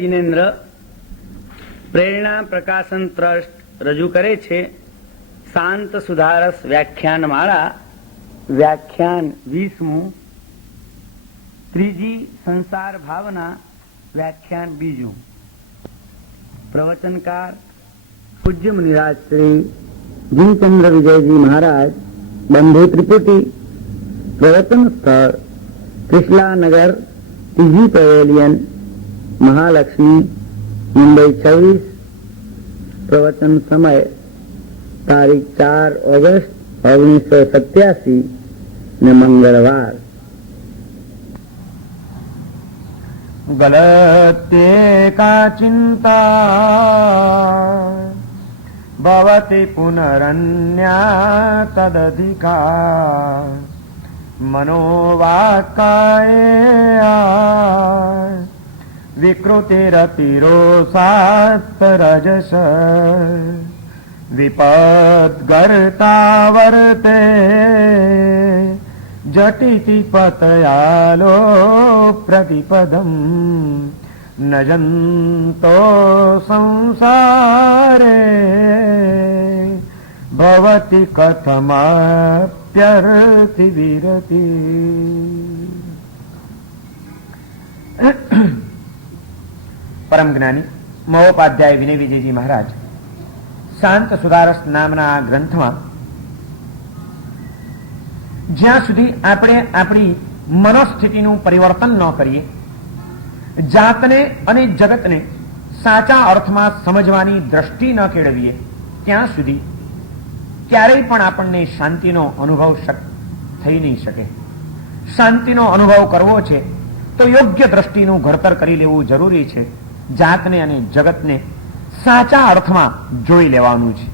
जिनेन्द्र प्रेरणा प्रकाशन ट्रस्ट रजू करे छे शांत सुधारस व्याख्यान माला व्याख्यान 20मुं त्रीजी संसार भावना व्याख्यान 2 प्रवचनकार पूज्य मुनिराज श्री जिनचंद्र विजयजी महाराज बंधु त्रिपुटी प्रवचन स्थल कृष्णा नगर तीजी पेवेलियन महालक्ष्मी मुंबई 26 प्रवचन समय तारीख 4 ऑगस्ट 1987 ने मंगलवार। गलते का चिंता भवति पुनरन्या तदधिका मनोवाक्कायेया विकृतिरतिरोषात्तरजस विपद्गर्ता वर्ते जटिति पतयालो प्रतिपदम् न जन्तो संसारे भवति कथमाप्यर्ति विरति। परम ज्ञानी महोपाध्याय विनय विजयजी महाराज शांत सुधारस नामना आ ग्रंथમાં જ્યાં સુધી આપણે આપણી મનોસ્થિતિનું પરિવર્તન ન કરીએ, જાતને અને જગતને સાચા અર્થમાં સમજવાની દ્રષ્ટિ ન કેળવીએ, ત્યાં સુધી ક્યારેય પણ આપણને શાંતિનો અનુભવ થઈ નહીં શકે. શાંતિનો અનુભવ કરવો છે તો યોગ્ય દ્રષ્ટિનું ઘડતર કરી લેવું જરૂરી છે. જાતને અને જગતને સાચા અર્થમાં જોઈ લેવાનું છે.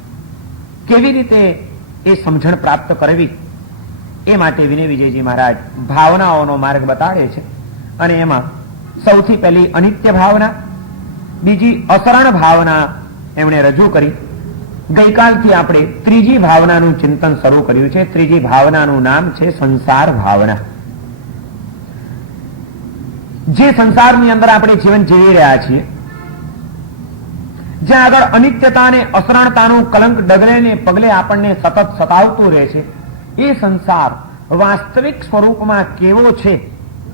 કેવી રીતે એ સમજણ પ્રાપ્ત કરવી એ માટે વિનય વિજયજી મહારાજ ભાવનાઓનો માર્ગ બતાડે છે. અને એમાં સૌથી પહેલી અનિત્ય ભાવના, બીજી અસરણ ભાવના એમણે રજૂ કરી. ગઈકાલથી આપણે ત્રીજી ભાવનાનું ચિંતન શરૂ કર્યું છે. ત્રીજી ભાવનાનું નામ છે સંસાર ભાવના. જે સંસારની અંદર આપણે જીવન જીવી રહ્યા છીએ, જ્યાં આગળ અનિત્યતા અને અસરણતાનું કલંક ડગલે ને પગલે આપણને સતત સતાવતું રહે છે, એ સંસાર વાસ્તવિક સ્વરૂપમાં કેવો છે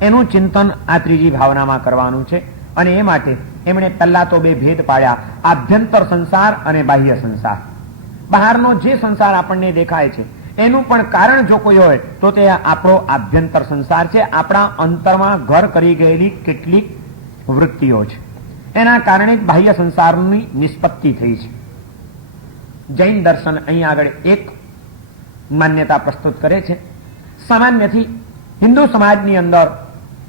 એનું ચિંતન આ ત્રીજી ભાવનામાં કરવાનું છે. અને એ માટે એમણે પહેલા તો બે ભેદ પાડ્યા, આભ્યંતર સંસાર અને બાહ્ય સંસાર. બહારનો જે સંસાર આપણને દેખાય છે એનું પણ કારણ જો કોઈ હોય તો તે આપણો આભ્યંતર સંસાર છે. આપણા અંતરમાં ઘર કરી ગયેલી કેટલીક વૃત્તિઓ છે, એના કારણે જ બાહ્ય સંસારની નિષ્પત્તિ થઈ છે. જૈન દર્શન અહીં આગળ એક માન્યતા પ્રસ્તુત કરે છે. સામાન્યથી હિન્દુ સમાજની અંદર,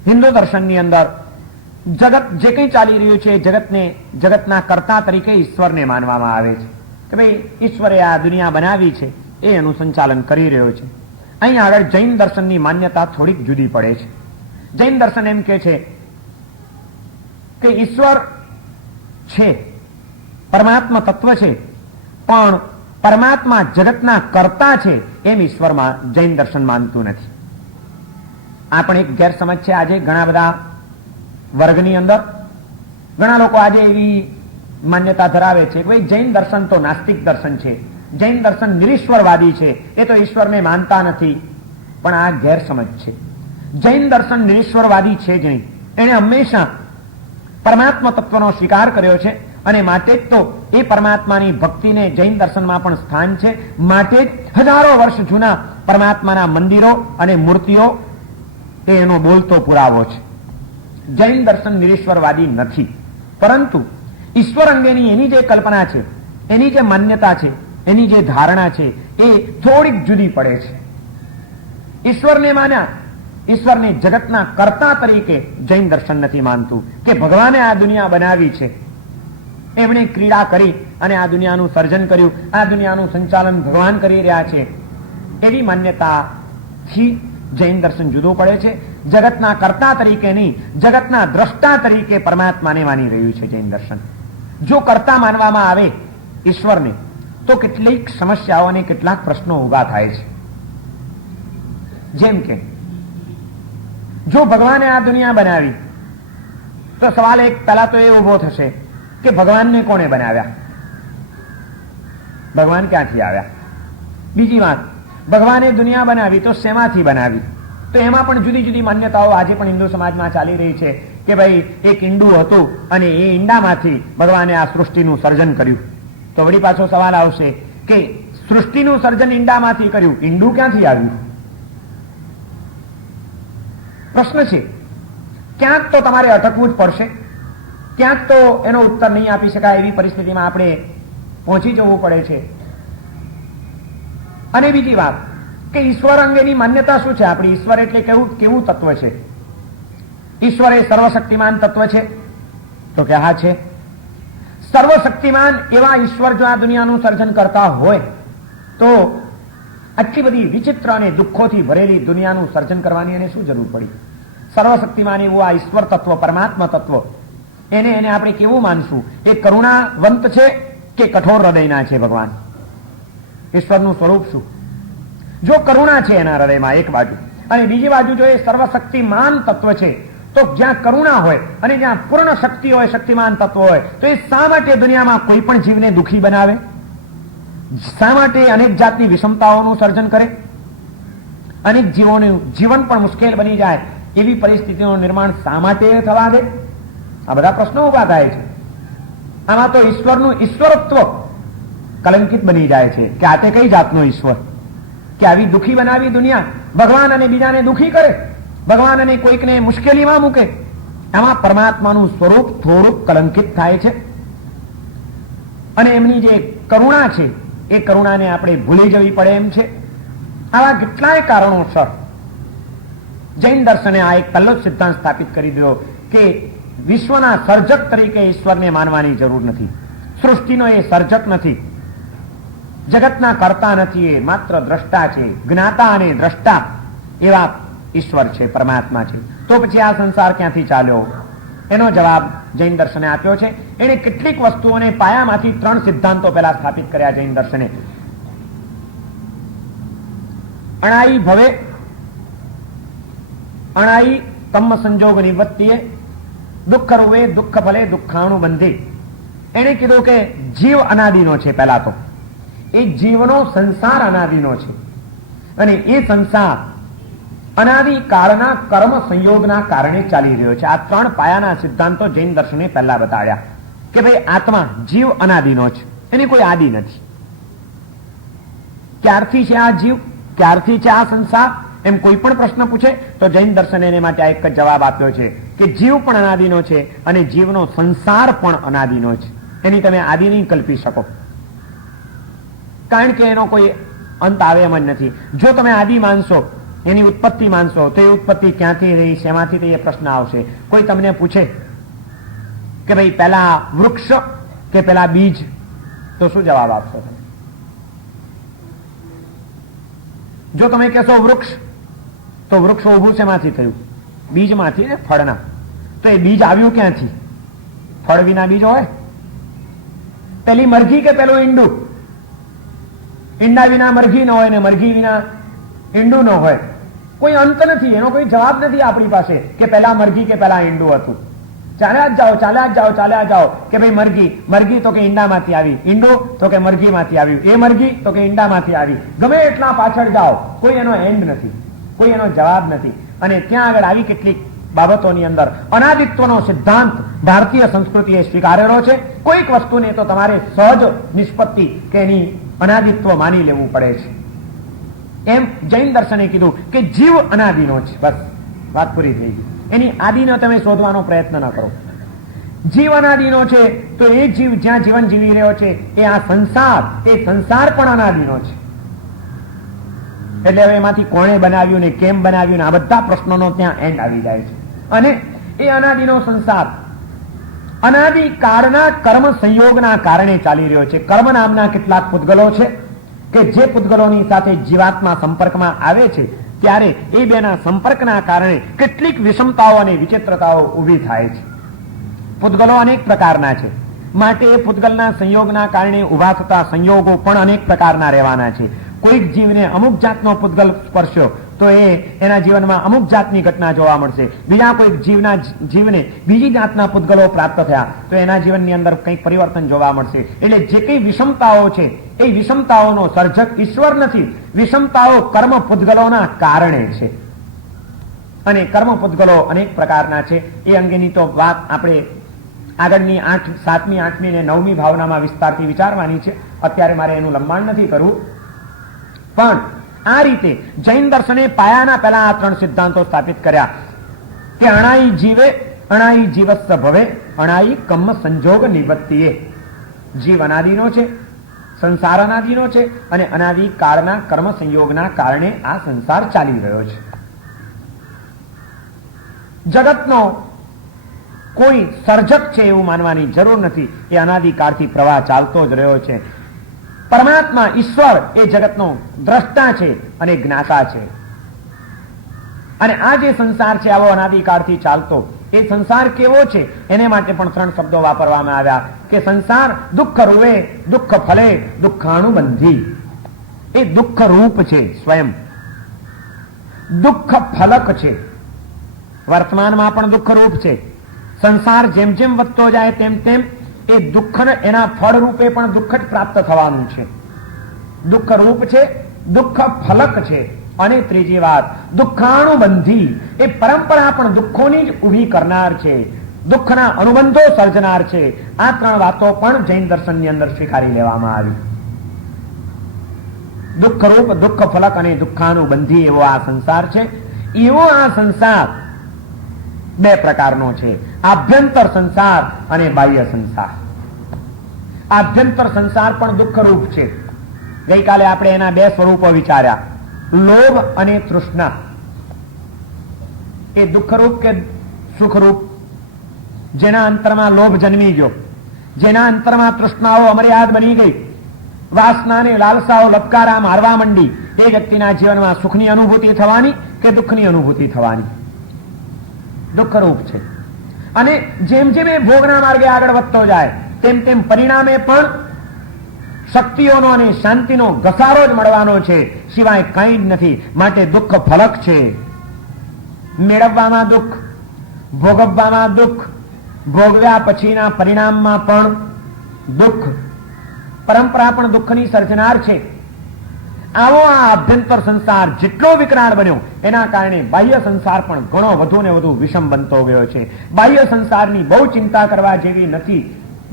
હિન્દુ દર્શનની અંદર જગત જે કંઈ ચાલી રહ્યું છે, જગતના કર્તા તરીકે ઈશ્વરને માનવામાં આવે છે કે ભાઈ ઈશ્વરે આ દુનિયા બનાવી છે, એ એનું સંચાલન કરી રહ્યો છે. અહીં આગળ જૈન દર્શનની માન્યતા થોડીક જુદી પડે છે. જૈન દર્શન એમ કે છે કે ઈશ્વર છે, પરમાત્મા તત્વ છે, પણ પરમાત્મા જગતના કર્તા છે એમ ઈશ્વરમાં જૈન દર્શન માનતું નથી. આ પણ એક ગેરસમજ છે. આજે ઘણા બધા વર્ગની અંદર ઘણા લોકો આજે એવી માન્યતા ધરાવે છે કે ભાઈ જૈન દર્શન તો નાસ્તિક દર્શન છે, જૈન દર્શન નિરીશ્વરવાદી છે, એ તો ઈશ્વરને માનતા નથી. પણ આ ગેરસમજ છે. જૈન દર્શન નિરીશ્વરવાદી છે જ નહીં. એણે હંમેશા પરમાત્મા તત્વનો સ્વીકાર કર્યો છે અને માટે જ તો એ પરમાત્માની ભક્તિને જૈન દર્શનમાં પણ સ્થાન છે. માટે જ હજારો વર્ષ જૂના પરમાત્માના મંદિરો અને મૂર્તિઓ એ એનો બોલતો પુરાવો છે. જૈન દર્શન નિરીશ્વરવાદી નથી, પરંતુ ઈશ્વર અંગેની એની જે કલ્પના છે, એની જે માન્યતા છે, એની જે ધારણા છે, એ થોડીક જુદી પડે છે. ઈશ્વરને માન્યા, ઈશ્વરને જગતના કર્તા તરીકે જૈન દર્શન નથી માનતું કે ભગવાને આ દુનિયા બનાવી છે, એમણે ક્રીડા કરી અને આ દુનિયાનું સર્જન કર્યું, આ દુનિયાનું સંચાલન ભગવાન કરી રહ્યા છે, એવી માન્યતાથી જૈન દર્શન જુદું પડે છે. જગતના કર્તા તરીકે નહીં, જગતના દ્રષ્ટા તરીકે પરમાત્માને માની રહ્યું છે જૈન દર્શન. જો કર્તા માનવામાં આવે ઈશ્વરને તો કેટલીક સમસ્યાઓ અને કેટલાક પ્રશ્નો ઉભા થાય છે. જેમ કે જો ભગવાને આ દુનિયા બનાવી તો સવાલ એક પહેલા તો એ ઉભો થશે કે ભગવાનને કોણે બનાવ્યા? ભગવાન ક્યાંથી આવ્યા? બીજી વાત, ભગવાને દુનિયા બનાવી તો શેમાંથી બનાવી? તો એમાં પણ જુદી જુદી માન્યતાઓ આજે પણ હિન્દુ સમાજમાં ચાલી રહી છે કે ભાઈ એક ઈંડું હતું અને એ ઈંડામાંથી ભગવાને આ સૃષ્ટિનું સર્જન કર્યું. તો વળી પાછો સવાલ આવશે કે સૃષ્ટિનું સર્જન ઈંડામાંથી કર્યું, ઈંડું ક્યાંથી આવ્યું? પ્રશ્ન છે. ક્યાંક તો તમારે અટકવું જ પડશે, ક્યાંક તો એનો ઉત્તર નહીં આપી શકાય એવી પરિસ્થિતિમાં આપણે પહોંચી જવું પડે છે. અને બીજી વાત કે ઈશ્વર અંગેની માન્યતા શું છે આપણી? ઈશ્વર એટલે કેવું તત્વ છે? ઈશ્વર એ સર્વશક્તિમાન તત્વ છે? તો કે હા છે. સર્વશક્તિમાન એવા ઈશ્વર જો આ દુનિયાનું સર્જન કરતા હોય તો આટલી બધી વિચિત્ર અને દુઃખોથી ભરેલી દુનિયાનું સર્જન કરવાની એને શું જરૂર પડી? સર્વશક્તિમાન એવું આ ઈશ્વર તત્વ, પરમાત્મા તત્વ, એને આપણે કેવું માનશું? એ કરુણાવંત છે કે કઠોર હૃદયના છે ભગવાન? ઈશ્વરનું સ્વરૂપ શું? જો કરુણા છે એના હૃદયમાં એક બાજુ, અને બીજી બાજુ જો એ સર્વશક્તિમાન તત્વ છે, તો જ્યાં કરુણા હોય અને જ્યાં પૂર્ણ શક્તિ હોય, શક્તિમાન તત્વ હોય, તો એ શા માટે દુનિયામાં કોઈ પણ જીવને દુઃખી બનાવે? શા માટે અનેક જાતની વિષમતાઓનું સર્જન કરે? અનેક જીવોનું જીવન પણ મુશ્કેલ બની જાય એવી પરિસ્થિતિનું નિર્માણ શા માટે થવા દે? આ બધા પ્રશ્નો ઉભા થાય છે. આમાં તો ઈશ્વરનું ઈશ્વરત્વ કલંકિત બની જાય છે કે આ તે કઈ જાતનો ઈશ્વર કે આવી દુઃખી બનાવી દુનિયા, ભગવાન અને બીજાને દુઃખી કરે, ભગવાન અને કોઈકને મુશ્કેલીમાં મૂકે. આમાં પરમાત્માનું સ્વરૂપ થોડુંક કલંકિત થાય છે. અને એમની જે કરુણા છે એ કરુણાને આપણે ભૂલી જવી પડે એમ છે. આવા કેટલાય કારણોસર જૈન દર્શને આ એક પહેલો જ સિદ્ધાંત સ્થાપિત કરી દીધો કે વિશ્વના સર્જક તરીકે ઈશ્વરને માનવાની જરૂર નથી. સૃષ્ટિનો એ સર્જક નથી, જગતના કર્તા નથી, એ માત્ર દ્રષ્ટા છે. જ્ઞાતા અને દ્રષ્ટા એવા ઈશ્વર છે, પરમાત્મા છે. તો પછી આ સંસાર ક્યાંથી ચાલ્યો? એનો જવાબ જૈન દર્શને આપ્યો છે. એને કેટલીક વસ્તુઓને પાયામાંથી 3 સિદ્ધાંતો પહેલા સ્થાપિત કર્યા જૈન દર્શને. અણાઈ ભવે, અણાઈ કમ્મ સંજોગ નિવૃત્તિએ, દુઃખ રૂવે દુઃખ ફલે દુઃખાણુ બંધી. એને કીધું કે જીવ અનાદિનો છે. પહેલા તો એ જીવનો સંસાર અનાદિનો છે, અને એ સંસાર અનાદિ કાળના કર્મ સંયોગના કારણે ચાલી રહ્યો છે. આ 3 પાયાના સિદ્ધાંતો જૈન દર્શને પહેલા બતાવ્યા કે ભાઈ આત્મા, જીવ અનાદિનો છે, એની કોઈ આદિ નથી. ક્યારથી છે આ જીવ, ક્યારથી છે આ સંસાર, એમ કોઈ પણ પ્રશ્ન પૂછે તો જૈન દર્શને એને માટે એક જ જવાબ આપ્યો છે કે જીવ પણ અનાદિનો છે અને જીવનો સંસાર પણ અનાદિનો છે. એની તમે આદિ નહીં કલ્પી શકો, કારણ કે એનો કોઈ અંત આવે એમ જ નથી. જો તમે આદિ માનશો, એની ઉત્પત્તિ માનશો, તો એ ઉત્પત્તિ ક્યાંથી રહી, શેમાંથી રહી, એ પ્રશ્ન આવશે. કોઈ તમને પૂછે કે ભાઈ પહેલા વૃક્ષ કે પહેલા બીજ, તો શું જવાબ આપશો તમે? જો તમે કહેશો વૃક્ષ, તો વૃક્ષ ઉભું શેમાંથી થયું? બીજમાંથી ને, ફળના. તો એ બીજ આવ્યું ક્યાંથી? ફળ વિના બીજ હોય? પેલી મરઘી કે પેલું ઈંડું? ઈંડા વિના મરઘી ન હોય ને મરઘી વિના ઈંડું ન હોય. કોઈ અંત નથી, એનો કોઈ જવાબ નથી આપણી પાસે કે પહેલા મરઘી કે પહેલા ઈંડું હતું. ચાલ્યા જ જાઓ, ચાલ્યા જ જાઓ, ચાલ્યા જાઓ કે ભાઈ મરઘી, મરઘી તો કે ઈંડામાંથી આવી, ઈંડું તો કે મરઘીમાંથી આવ્યું, એ મરઘી તો કે ઈંડામાંથી આવી. ગમે એટલા પાછળ જાઓ, કોઈ એનો એન્ડ નથી, કોઈ એનો જવાબ નથી. અને ત્યાં આગળ આવી કેટલીક બાબતોની અંદર અનાદિત્વનો સિદ્ધાંત ભારતીય સંસ્કૃતિએ સ્વીકારેલો છે. કોઈક વસ્તુને તો તમારે સહજ નિષ્પત્તિ કે એની અનાદિત્વ માની લેવું પડે છે. એમ જૈન દર્શને કીધું કે જીવ અનાદિનો છે, બસ વાત પૂરી થઈ ગઈ. એની આદિનો તમે શોધવાનો પ્રયત્ન ન કરો. જીવ અનાદિનો છે તો એ જીવ જ્યાં જીવન જીવી રહ્યો છે એ આ સંસાર, એ સંસાર પણ અનાદિનો છે. એટલે હવે એમાંથી કોણે બનાવ્યું ને કેમ બનાવ્યું ને આ બધા પ્રશ્નોનો ત્યાં એન્ડ આવી જાય છે. અને એ અનાદિનો સંસાર અનાદિ કાળના કર્મ સંયોગના કારણે ચાલી રહ્યો છે. કર્મ નામના કેટલાક પૂતગલો છે કે જે પૂતગલોની સાથે જીવાત્મા સંપર્કમાં આવે છે ત્યારે એ બેના સંપર્કના કારણે કેટલીક વિષમતાઓ અને વિચિત્રતાઓ ઊભી થાય છે. પૂતગલો અનેક પ્રકારના છે, માટે એ પૂતગલના સંયોગના કારણે ઊભા થતા સંયોગો પણ અનેક પ્રકારના રહેવાના છે. કોઈક જીવને અમુક જાતનો પૂતગલ સ્પર્શ્યો, તો એના જીવનમાં અમુક જાતની ઘટના જોવા મળશે. બીજા કોઈ જીવને બીજી જાતના પૂતગલો પ્રાપ્ત થયા તો એના જીવનની અંદર કંઈક પરિવર્તન જોવા મળશે. એટલે જે કઈ વિષમતાઓ છે એ વિષમતાઓનો સર્જક ઈશ્વર નથી, વિષમતાઓ કર્મ પૂતગલોના કારણે છે. અને કર્મ પૂતગલો અનેક પ્રકારના છે. એ અંગેની તો વાત આપણે આગળની 7મી, 8મી અને 9મી ભાવનામાં વિસ્તારથી વિચારવાની છે. અત્યારે મારે એનું લંબાણ નથી કરવું. પણ આ રીતે જૈન દર્શને પાયાના પહેલા આ 3 સિદ્ધાંતો સ્થાપિત કર્યા કે અણાઈ જીવે અણાઈ જીવસ્સ ભવે અણાઈ કર્મ સંજોગ નિવૃત્તિએ. જીવ અનાદિનો છે, સંસાર અનાદિનો છે અને અનાદિ કાળના કર્મ સંયોગના કારણે આ સંસાર ચાલી રહ્યો છે. જગતનો કોઈ સર્જક છે એવું માનવાની જરૂર નથી. એ અનાદિકાળથી પ્રવાહ ચાલતો જ રહ્યો છે. પરમાત્મા ઈશ્વર એ જગતનો દ્રષ્ટા છે અને જ્ઞાતા છે. અને આ જે સંસાર છે આવો અનાદિકાળથી ચાલતો, એ સંસાર કેવો છે એને માટે પણ 3 શબ્દો વાપરવામાં આવ્યા કે સંસાર દુઃખ રૂપે દુઃખ ફલે દુઃખાનુબંધી. એ દુઃખ રૂપ છે સ્વયં, દુઃખ ફલક છે. વર્તમાનમાં પણ દુઃખ રૂપ છે. સંસાર જેમ જેમ વધતો જાય તેમ તેમ એ દુઃખ એના ફળ રૂપે પણ દુઃખ જ પ્રાપ્ત થવાનું છે. દુઃખ રૂપ છે, દુઃખ ફલક છે. અને ત્રીજી વાત દુઃખાનુબંધી, એ પરંપરા પણ દુઃખોની જ ઊભી કરનાર છે, દુઃખના અનુબંધો સર્જનાર છે. આ 3 વાતો પણ જૈન દર્શનની અંદર સ્વીકારી લેવામાં આવી. દુઃખ રૂપ, દુઃખ ફલક અને દુઃખાનુબંધી એવો આ સંસાર છે. એવો આ સંસાર 2 પ્રકારનો છે, આભ્યંતર સંસાર અને બાહ્ય સંસાર. આભ્યંતર સંસાર પણ દુઃખરૂપ છે. ગઈકાલે આપણે એના 2 સ્વરૂપો વિચાર્યા, લોભ અને તૃષ્ણા. એ દુઃખરૂપ કે સુખરૂપ? જેના અંતરમાં લોભ જન્મી ગયો, જેના અંતરમાં તૃષ્ણાઓ અમર્યાદ બની ગઈ, વાસનાને લાલસાઓ લપકારા મારવા માંડી, એ વ્યક્તિના જીવનમાં સુખની અનુભૂતિ થવાની કે દુઃખની અનુભૂતિ થવાની? દુઃખરૂપ છે. અને જેમ જેમ એ ભોગના માર્ગે આગળ વધતો જાય તેમ તેમ પરિણામે પણ શક્તિઓનો અને શાંતિનો ઘસારો જ મળવાનો છે, સિવાય કંઈ જ નથી. માટે દુઃખ ફલક છે. મેળવવામાં દુઃખ, ભોગવવામાં દુઃખ, ભોગવ્યા પછીના પરિણામમાં પણ દુઃખ. પરંપરા પણ દુઃખની સર્જનાર છે. આવો આ આભ્યંતર સંસાર જેટલો વિકરાળ બન્યો એના કારણે બાહ્ય સંસાર પણ ઘણો વધુ ને વધુ વિષમ બનતો ગયો છે. બાહ્ય સંસારની બહુ ચિંતા કરવા જેવી નથી.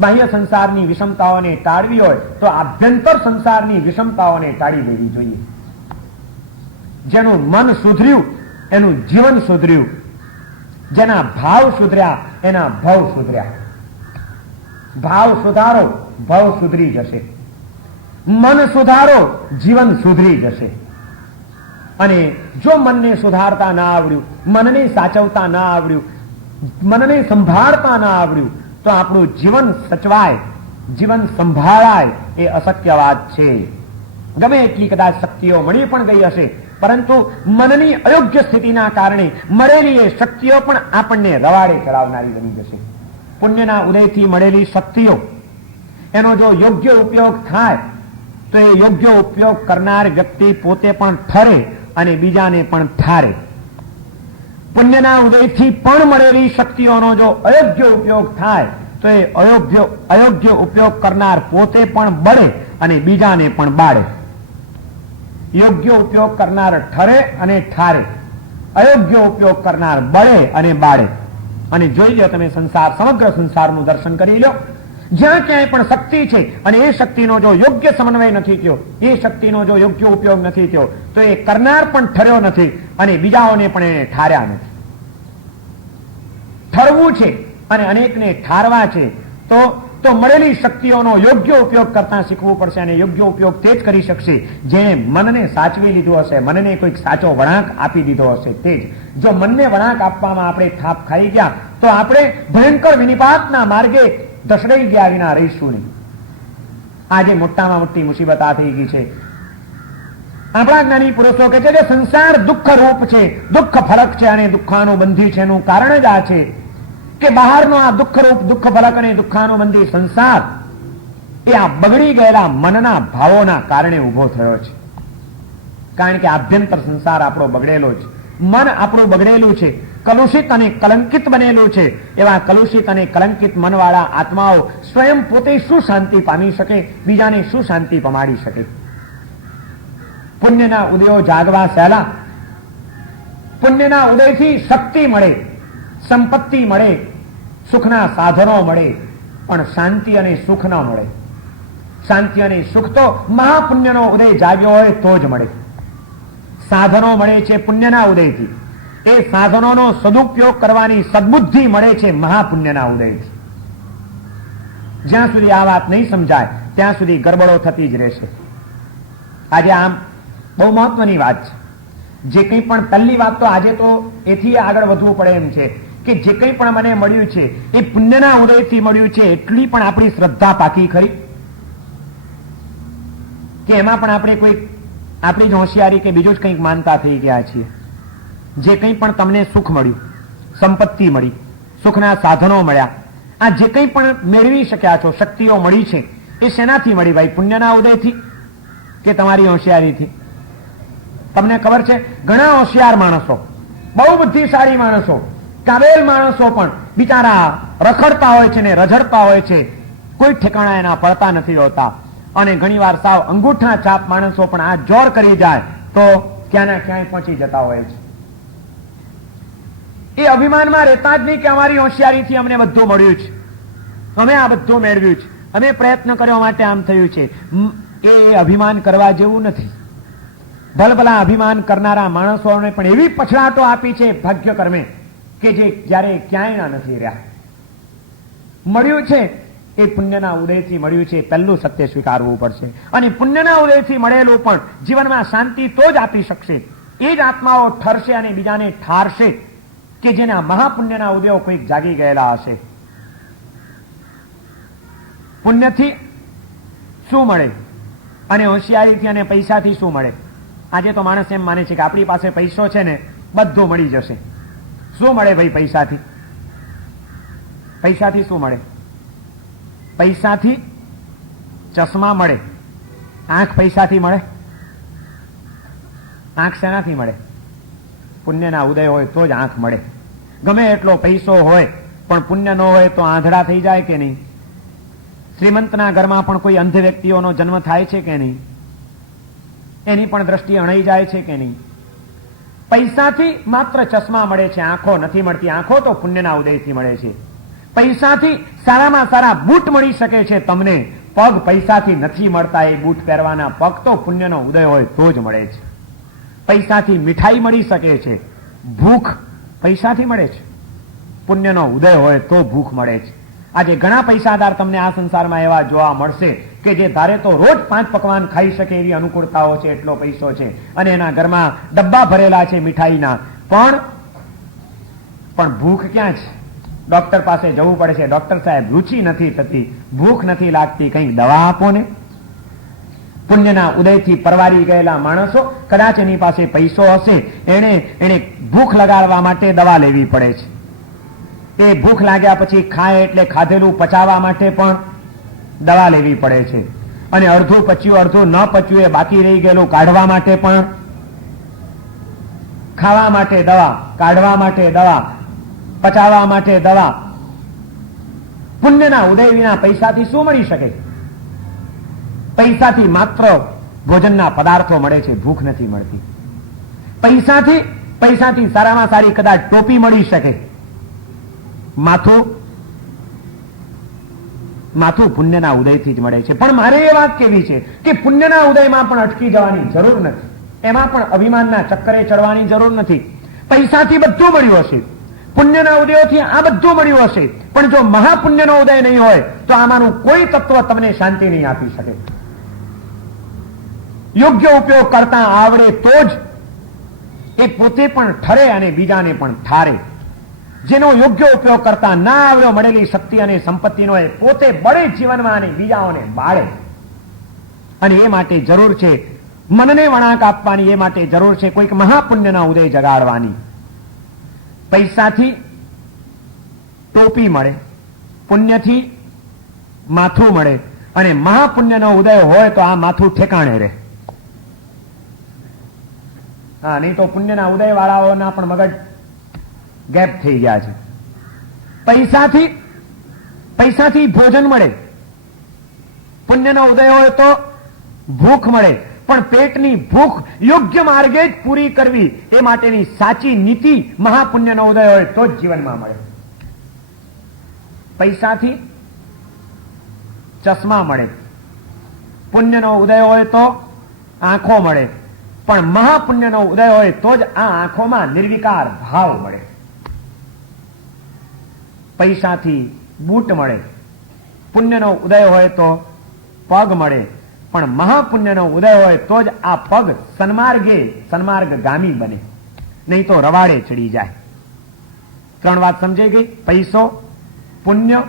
બાહ્ય સંસારની વિષમતાઓને ટાળવી હોય તો આભ્યંતર સંસારની વિષમતાઓને ટાળી દેવી જોઈએ. જેનું મન સુધર્યું એનું જીવન સુધર્યું, જેના ભાવ સુધર્યા એના ભવ સુધર્યા. ભાવ સુધારો, ભવ સુધરી જશે. મન સુધારો, જીવન સુધરી જશે. અને જો મનને સુધારતા ના આવડ્યું, મનને સાચવતા ના આવડ્યું, મનને સંભાળતા ના આવડ્યું તો આપણું જીવન સચવાય, જીવન સંભાળાય એ અશક્ય વાત છે. ગમે એટલી કદાચ શક્તિઓ મળી પણ ગઈ હશે, પરંતુ મનની અયોગ્ય સ્થિતિના કારણે મળેલી એ શક્તિઓ પણ આપણને રવાડે ચડાવનારી બની જશે. પુણ્યના ઉદયથી મળેલી શક્તિઓ એનો જો યોગ્ય ઉપયોગ થાય તો એ યોગ્ય ઉપયોગ કરનાર વ્યક્તિ પોતે પણ ઠરે અને બીજાને પણ ઠારે. પુણ્યના ઉદયથી પણ મળેલી શક્તિઓનો જો અયોગ્ય ઉપયોગ થાય તો એ અયોગ્ય ઉપયોગ કરનાર પોતે પણ બળે અને બીજાને પણ બાળે. યોગ્ય ઉપયોગ કરનાર ઠરે અને ઠારે, અયોગ્ય ઉપયોગ કરનાર બળે અને બાળે. અને જોઈ લો તમે સંસાર, સમગ્ર સંસારનું દર્શન કરી લો. જ્યાં ક્યાંય પણ શક્તિ છે અને એ શક્તિનો જો યોગ્ય સમન્વય નથી થયો, એ શક્તિનો જો યોગ્ય ઉપયોગ નથી થયો તો એ કરનાર પણ ઠર્યો નથી અને બીજાઓને પણ એને ઠાર્યા નથી. ઠરવું છે અને અનેકને ઠારવા છે તો મળેલી શક્તિઓનો યોગ્ય ઉપયોગ કરતા શીખવું પડશે. અને યોગ્ય ઉપયોગ તે જ કરી શકશે જેણે મનને સાચવી લીધું હશે, મનને કોઈક સાચો વળાંક આપી દીધો હશે તે જ. જો મનને વળાંક આપવામાં આપણે થાપ ખાઈ ગયા તો આપણે ભયંકર વિનિપાતના માર્ગે ધસડાઈ ગયા વિના રહીશું નહીં. આજે મોટામાં મોટી મુસીબત આ થઈ ગઈ છે. આપણા જ્ઞાની પુરુષો કહે છે કે સંસાર દુઃખ રૂપ છે, દુઃખ ફલક છે અને દુઃખાનુબંધી છે. એનું કારણ જ આ છે કે બહારનો આ દુઃખ રૂપ, દુઃખ ફલક અને દુઃખાનુબંધી સંસાર એ આ બગડી ગયેલા મનના ભાવોના કારણે ઉભો થયો છે. કારણ કે આભ્યંતર સંસાર આપણો બગડેલો છે, મન આપણું બગડેલું છે, કલુષિત અને કલંકિત બનેલું છે. એવા કલુષિત અને કલંકિત મનવાળા આત્માઓ સ્વયં પોતે શું શાંતિ પામી શકે, બીજાને શું શાંતિ પમાડી શકે? પુણ્યના ઉદયો જાગવા સહેલા. પુણ્યના ઉદયથી શક્તિ મળે, સંપત્તિ મળે, સુખના સાધનો મળે, પણ શાંતિ અને સુખ ન મળે. શાંતિ અને સુખ તો મહાપુણ્યનો ઉદય જાગ્યો હોય તો જ મળે. સાધનો મળે છે પુણ્યના ઉદયથી, એ સાધનોનો સદુપયોગ કરવાની સદબુદ્ધિ મળે છે મહાપુણ્યના ઉદયથી. જ્યાં સુધી આ વાત નહીં સમજાય ત્યાં સુધી ગરબડો થતી જ રહેશે. આજે આમ બહુ મહત્વની વાત છે. જે કંઈ પણ પહેલી વાત તો આજે તો એથી આગળ વધવું પડે એમ છે કે જે કંઈ પણ મને મળ્યું છે એ પુણ્યના ઉદયથી મળ્યું છે. એટલી પણ આપણી શ્રદ્ધા પાકી ખરી કે એમાં પણ આપણે કોઈ આપણી જ હોશિયારી કે બીજું જ કંઈક માનતા થઈ ગયા છીએ? જે કંઈ પણ તમને સુખ મળ્યું, સંપત્તિ મળી, સુખના સાધનો મળ્યા, આ જે કંઈ પણ મેળવી શક્યા છો, શક્તિઓ મળી છે, એ શેનાથી મળી ભાઈ? પુણ્યના ઉદયથી કે તમારી હોશિયારીથી? તમને ખબર છે ઘણા હોશિયાર માણસો, બહુ બુદ્ધિશાળી માણસો, કાબેલ માણસો પણ બિચારા રખડતા હોય છે ને રઝળતા હોય છે, કોઈ ઠેકાણા એના પડતા નથી હોતા. અને ઘણીવાર સાવ અંગૂઠા છાપ માણસો પણ આ જોર કરી જાય તો ક્યાંના ક્યાંય પહોંચી જતા હોય છે. એ અભિમાનમાં રહેતા જ નહીં કે અમારી હોશિયારીથી અમને બધું મળ્યું છે, અમે આ બધું મેળવ્યું છે, અમે પ્રયત્ન કર્યો માટે આમ થયું છે. એ અભિમાન કરવા જેવું નથી. ભલભલા અભિમાન કરનારા માણસોને પણ એવી પછડાટો આપી છે ભાગ્યકર્મે કે જે જ્યારે ક્યાંય નથી રહ્યા. મળ્યું છે એ પુણ્યના ઉદયથી મળ્યું છે, પહેલું સત્ય સ્વીકારવું પડશે. અને પુણ્યના ઉદયથી મળેલું પણ જીવનમાં શાંતિ તો જ આપી શકશે. એ જ આત્માઓ ઠરશે અને બીજાને ઠારશે કે જેના મહાપુણ્યના ઉદયો કોઈક જાગી ગયેલા હશે. પુણ્યથી શું મળે અને હોશિયારીથી અને પૈસાથી શું મળે? આજે તો માણસ એમ માને છે કે આપણી પાસે પૈસો છે ને બધું મળી જશે. શું મળે ભાઈ પૈસાથી? પૈસાથી શું મળે? પૈસાથી ચશ્મા મળે. આંખ પૈસાથી મળે? આંખ શેનાથી મળે? પુણ્યના ઉદય હોય તો જ આંખ મળે. ગમે એટલો પૈસો હોય પણ પુણ્ય ન હોય તો આંધળા થઈ જાય કે નહીં? શ્રીમંતના ઘરમાં પણ કોઈ અંધ વ્યક્તિઓનો જન્મ થાય છે કે નહીં? એની પણ દ્રષ્ટિ અણાઈ જાય છે કે નહીં? પૈસાથી માત્ર ચશ્મા મળે છે, આંખો નથી મળતી. આંખો તો પુણ્યના ઉદયથી મળે છે. પૈસાથી સારામાં સારા બૂટ મળી શકે છે તમને, પગ પૈસાથી નથી મળતા. એ બૂટ પહેરવાના પગ તો પુણ્યનો ઉદય હોય તો જ મળે છે. પૈસાથી મીઠાઈ મળી શકે છે, ભૂખ પૈસાથી મળે છે. પુણ્યનો ઉદય હોય તો ભૂખ મળે છે. આજે ઘણા પૈસાદાર તમને આ સંસારમાં એવા જોવા મળશે કે જે ધારે તો રોજ 5 પકવાન ખાઈ શકે એવી અનુકૂળતાઓ છે, એટલો પૈસો છે, અને એના ઘરમાં ડબ્બા ભરેલા છે મીઠાઈના, પણ ભૂખ ક્યાં છે? ડોક્ટર પાસે જવું પડે છે. ડોક્ટર સાહેબ રુચિ નથી થતી, ભૂખ નથી લાગતી, કંઈક દવા આપો ને. પુણ્યના ઉદયથી પરવારી ગયેલા માણસો, કદાચ એની પાસે પૈસો હશે, એને ભૂખ લગાડવા માટે દવા લેવી પડે છે. તે ભૂખ લાગ્યા પછી ખાય એટલે ખાધેલું પચાવવા માટે પણ દવા લેવી પડે છે. અને અડધું પચ્યું અડધું ન પચ્યું એ બાકી રહી ગયેલું કાઢવા માટે પણ, ખાવા માટે દવા, કાઢવા માટે દવા, પચાવવા માટે દવા. પુણ્યના ઉદય વિના પૈસાથી શું મળી શકે? પૈસાથી માત્ર ભોજનના પદાર્થો મળે છે, ભૂખ નથી મળતી. પૈસાથી સારામાં સારી કદાચ ટોપી મળી શકે. માથું પુણ્યના ઉદયથી જ મળે છે. પણ મારે એ વાત કેવી છે કે પુણ્યના ઉદયમાં પણ અટકી જવાની જરૂર નથી. એમાં પણ અભિમાનના ચક્કરે ચડવાની જરૂર નથી. પૈસાથી બધું મળ્યું હશે, પુણ્યના ઉદયોથી આ બધું મળ્યું હશે, પણ જો મહાપુણ્યનો ઉદય નહીં હોય તો આમાંનું કોઈ તત્વ તમને શાંતિ નહીં આપી શકે. યોગ્ય ઉપયોગ કરતા આવડે તો જ એ પોતે પણ ઠરે અને બીજાને પણ ઠારે. જેનો યોગ્ય ઉપયોગ કરતા ના આવ્યો મળેલી શક્તિ અને સંપત્તિનો એ પોતે બળે જીવનમાં અને બીજાઓને બાળે. અને એ માટે જરૂર છે મનને વળાંક આપવાની, એ માટે જરૂર છે કોઈક મહાપુણ્યના ઉદય જગાડવાની. પૈસાથી ટોપી મળે, પુણ્યથી માથું મળે, અને મહાપુણ્યનો ઉદય હોય તો આ માથું ઠેકાણે રહે. હા, નહીં તો પુણ્યના ઉદય વાળાઓના પણ મગજ ગેપ થઈ ગયા છે. પૈસાથી ભોજન મળે, પુણ્યનો ઉદય હોય તો ભૂખ મળે, પણ પેટની ભૂખ યોગ્ય માર્ગે જ પૂરી કરવી એ માટેની સાચી નીતિ મહાપુણ્યનો ઉદય હોય તો જ જીવનમાં મળે. પૈસાથી ચશ્મા મળે, પુણ્યનો ઉદય હોય તો આંખો મળે, પણ મહાપુણ્યનો ઉદય હોય તો જ આ આંખોમાં નિર્વિકાર ભાવ મળે. પૈસાથી બૂટ મળે, પુણ્યનો ઉદય હોય તો પગ મળે, પણ મહાપુણ્યનો ઉદય હોય તો જ આ પગ સન્માર્ગગામી બને, નહીં તો રવાડે ચડી જાય. 3 વાત સમજાઈ ગઈ? પૈસો, પુણ્ય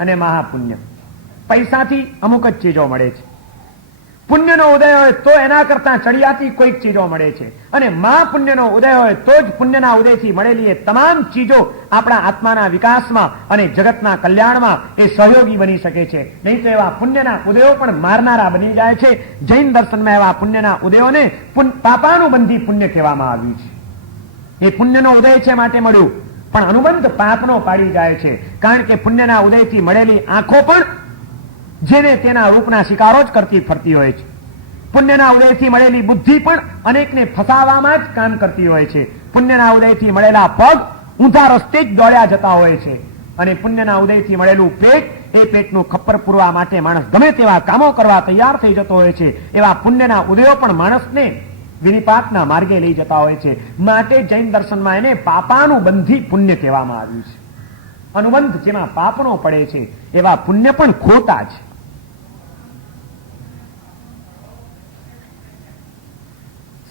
અને મહાપુણ્ય. પૈસાથી અમુક જ ચીજો મળે છે. પુણ્યનો ઉદય હોય તો એના કરતા ચડિયાતી કોઈક ચીજો મળે છે, અને મહાપુણ્યનો ઉદય હોય તો જ પુણ્યના ઉદયથી મળેલી એ તમામ ચીજો આપણા આત્માના વિકાસમાં અને જગતના કલ્યાણમાં એ સહયોગી બની શકે છે. નહીં તો એવા પુણ્યના ઉદયો પણ મારનારા બની જાય છે. જૈન દર્શનમાં એવા પુણ્યના ઉદયોને પાપાનુબંધી પુણ્ય કહેવામાં આવ્યું છે. એ પુણ્યનો ઉદય છે માટે મળ્યું, પણ અનુબંધ પાપનો પાડી જાય છે. કારણ કે પુણ્યના ઉદયથી મળેલી આંખો પણ જેને તેના રૂપના શિકારો જ કરતી ફરતી હોય છે. પુણ્યના ઉદયથી મળેલી બુદ્ધિ પણ અનેકને ફસાવવામાં જ કામ કરતી હોય છે. પુણ્યના ઉદયથી મળેલા પગ ઊંધા રસ્તે જ દોડ્યા જતા હોય છે, અને પુણ્યના ઉદયથી મળેલું પેટ, એ પેટનું ખપ્પર પૂરવા માટે માણસ ગમે તેવા કામો કરવા તૈયાર થઈ જતો હોય છે. એવા પુણ્યના ઉદયો પણ માણસને વિનિપાતના માર્ગે લઈ જતા હોય છે. માટે જૈન દર્શનમાં એને પાપાનુબંધી પુણ્ય કહેવામાં આવ્યું છે. અનુબંધ જેમાં પાપનો પડે છે એવા પુણ્ય પણ ખોટા છે.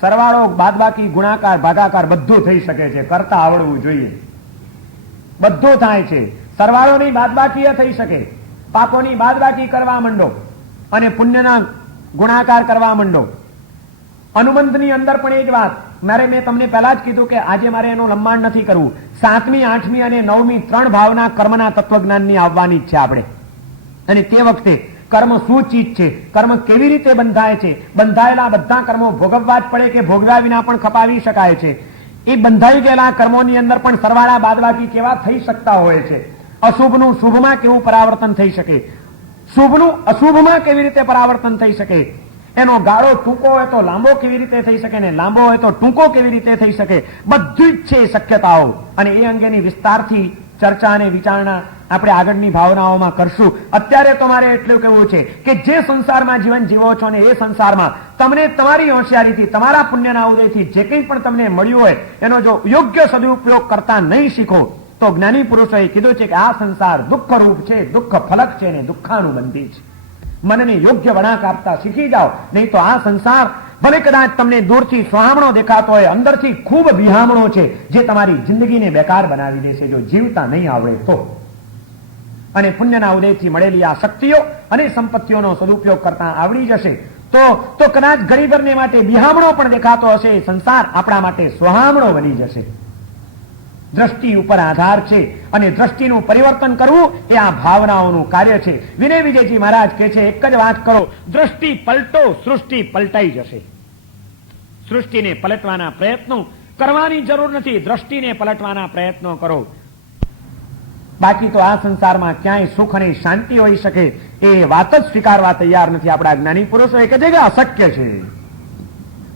સરવાળો, બાદબાકી, ગુણાકાર, ભાગાકાર બધું થઈ શકે છે, કરતા આવડવું જોઈએ. બધું થાય છે. સરવાળોની બાદબાકી થઈ શકે, પાપોની બાદબાકી કરવા માંડો અને પુણ્યના ગુણાકાર કરવા માંડો. અનુબંધની અંદર પણ એ જ વાત. મેં તમને પહેલા જ કીધું કે આજે મારે એનું લંબાણ નથી કરવું. 7મી, 8મી અને 9મી 3 ભાવના કર્મના તત્વજ્ઞાનની આવવાની જ છે આપણે. અને તે વખતે કર્મ શું ચીજ છે, કર્મ કેવી રીતે બંધાય છે, બંધાયેલા બધા કર્મો ભોગવવા જ પડે કે ભોગવ્યા વિના પણ ખપાવી શકાય છે, એ બંધાઈ ગયેલા કર્મોની અંદર પણ સરવાળા બાદબાકી કેવા થઈ શકતા હોય છે, અશુભનું શુભમાં કેવું પરાવર્તન થઈ શકે, શુભનું અશુભમાં કેવી રીતે પરાવર્તન થઈ શકે, એનો ગાળો ટૂંકો હોય તો લાંબો કેવી રીતે થઈ શકે, ને લાંબો હોય તો ટૂંકો કેવી રીતે થઈ શકે, બધી જ છે શક્યતાઓ. અને એ અંગેની વિસ્તારથી ચર્ચા અને વિચારણા આપણે આગળની ભાવનાઓમાં કરશું. અત્યારે તો મારે એટલું કહેવું છે કે જે સંસારમાં જીવન જીવો છો ને એ સંસારમાં તમને તમારી હોશિયારીથી, તમારા પુણ્યના ઉદયથી જે કંઈ પણ તમને મળ્યું હોય એનો જો યોગ્ય સદુપયોગ કરતા નહીં શીખો તો જ્ઞાની પુરુષોએ કીધું છે કે આ સંસાર દુઃખ રૂપ છે, દુઃખ ફલક છે ને દુઃખાનુબંધી છે. મનને યોગ્ય વળાંક આપતા શીખી જાઓ, નહીં તો આ સંસાર ભલે કદાચ તમને દૂરથી સુહામણો દેખાતો હોય, અંદરથી ખૂબ બિહામણો છે જે તમારી જિંદગીને બેકાર બનાવી દેશે જો જીવતા નહીં આવડે તો. અને પુણ્યના ઉદયથી મળેલી આ શક્તિઓ અને સંપત્તિઓનો સદુપયોગ કરતા આવડી જશે તો કદાચ ગરીબરને માટે બિહામણો પણ દેખાતો હશે, સંસાર આપણા માટે સુહામણો બની જશે. દ્રષ્ટિ ઉપર આધાર છે, અને દ્રષ્ટિનું પરિવર્તન કરવું એ આ ભાવનાઓનું કાર્ય છે. વિનય વિજયજી મહારાજ કહે છે, એક જ વાત કરો, દ્રષ્ટિ પલટો, સૃષ્ટિ પલટાઈ જશે. સૃષ્ટિને પલટવાના પ્રયત્નો કરવાની જરૂર નથી, દ્રષ્ટિને પલટવાના પ્રયત્નો કરો. બાકી તો આ સંસારમાં ક્યાંય સુખ અને શાંતિ હોઈ શકે એ વાત જ સ્વીકારવા તૈયાર નથી આપણા જ્ઞાની પુરુષો. એ કહે છે કે અશક્ય છે.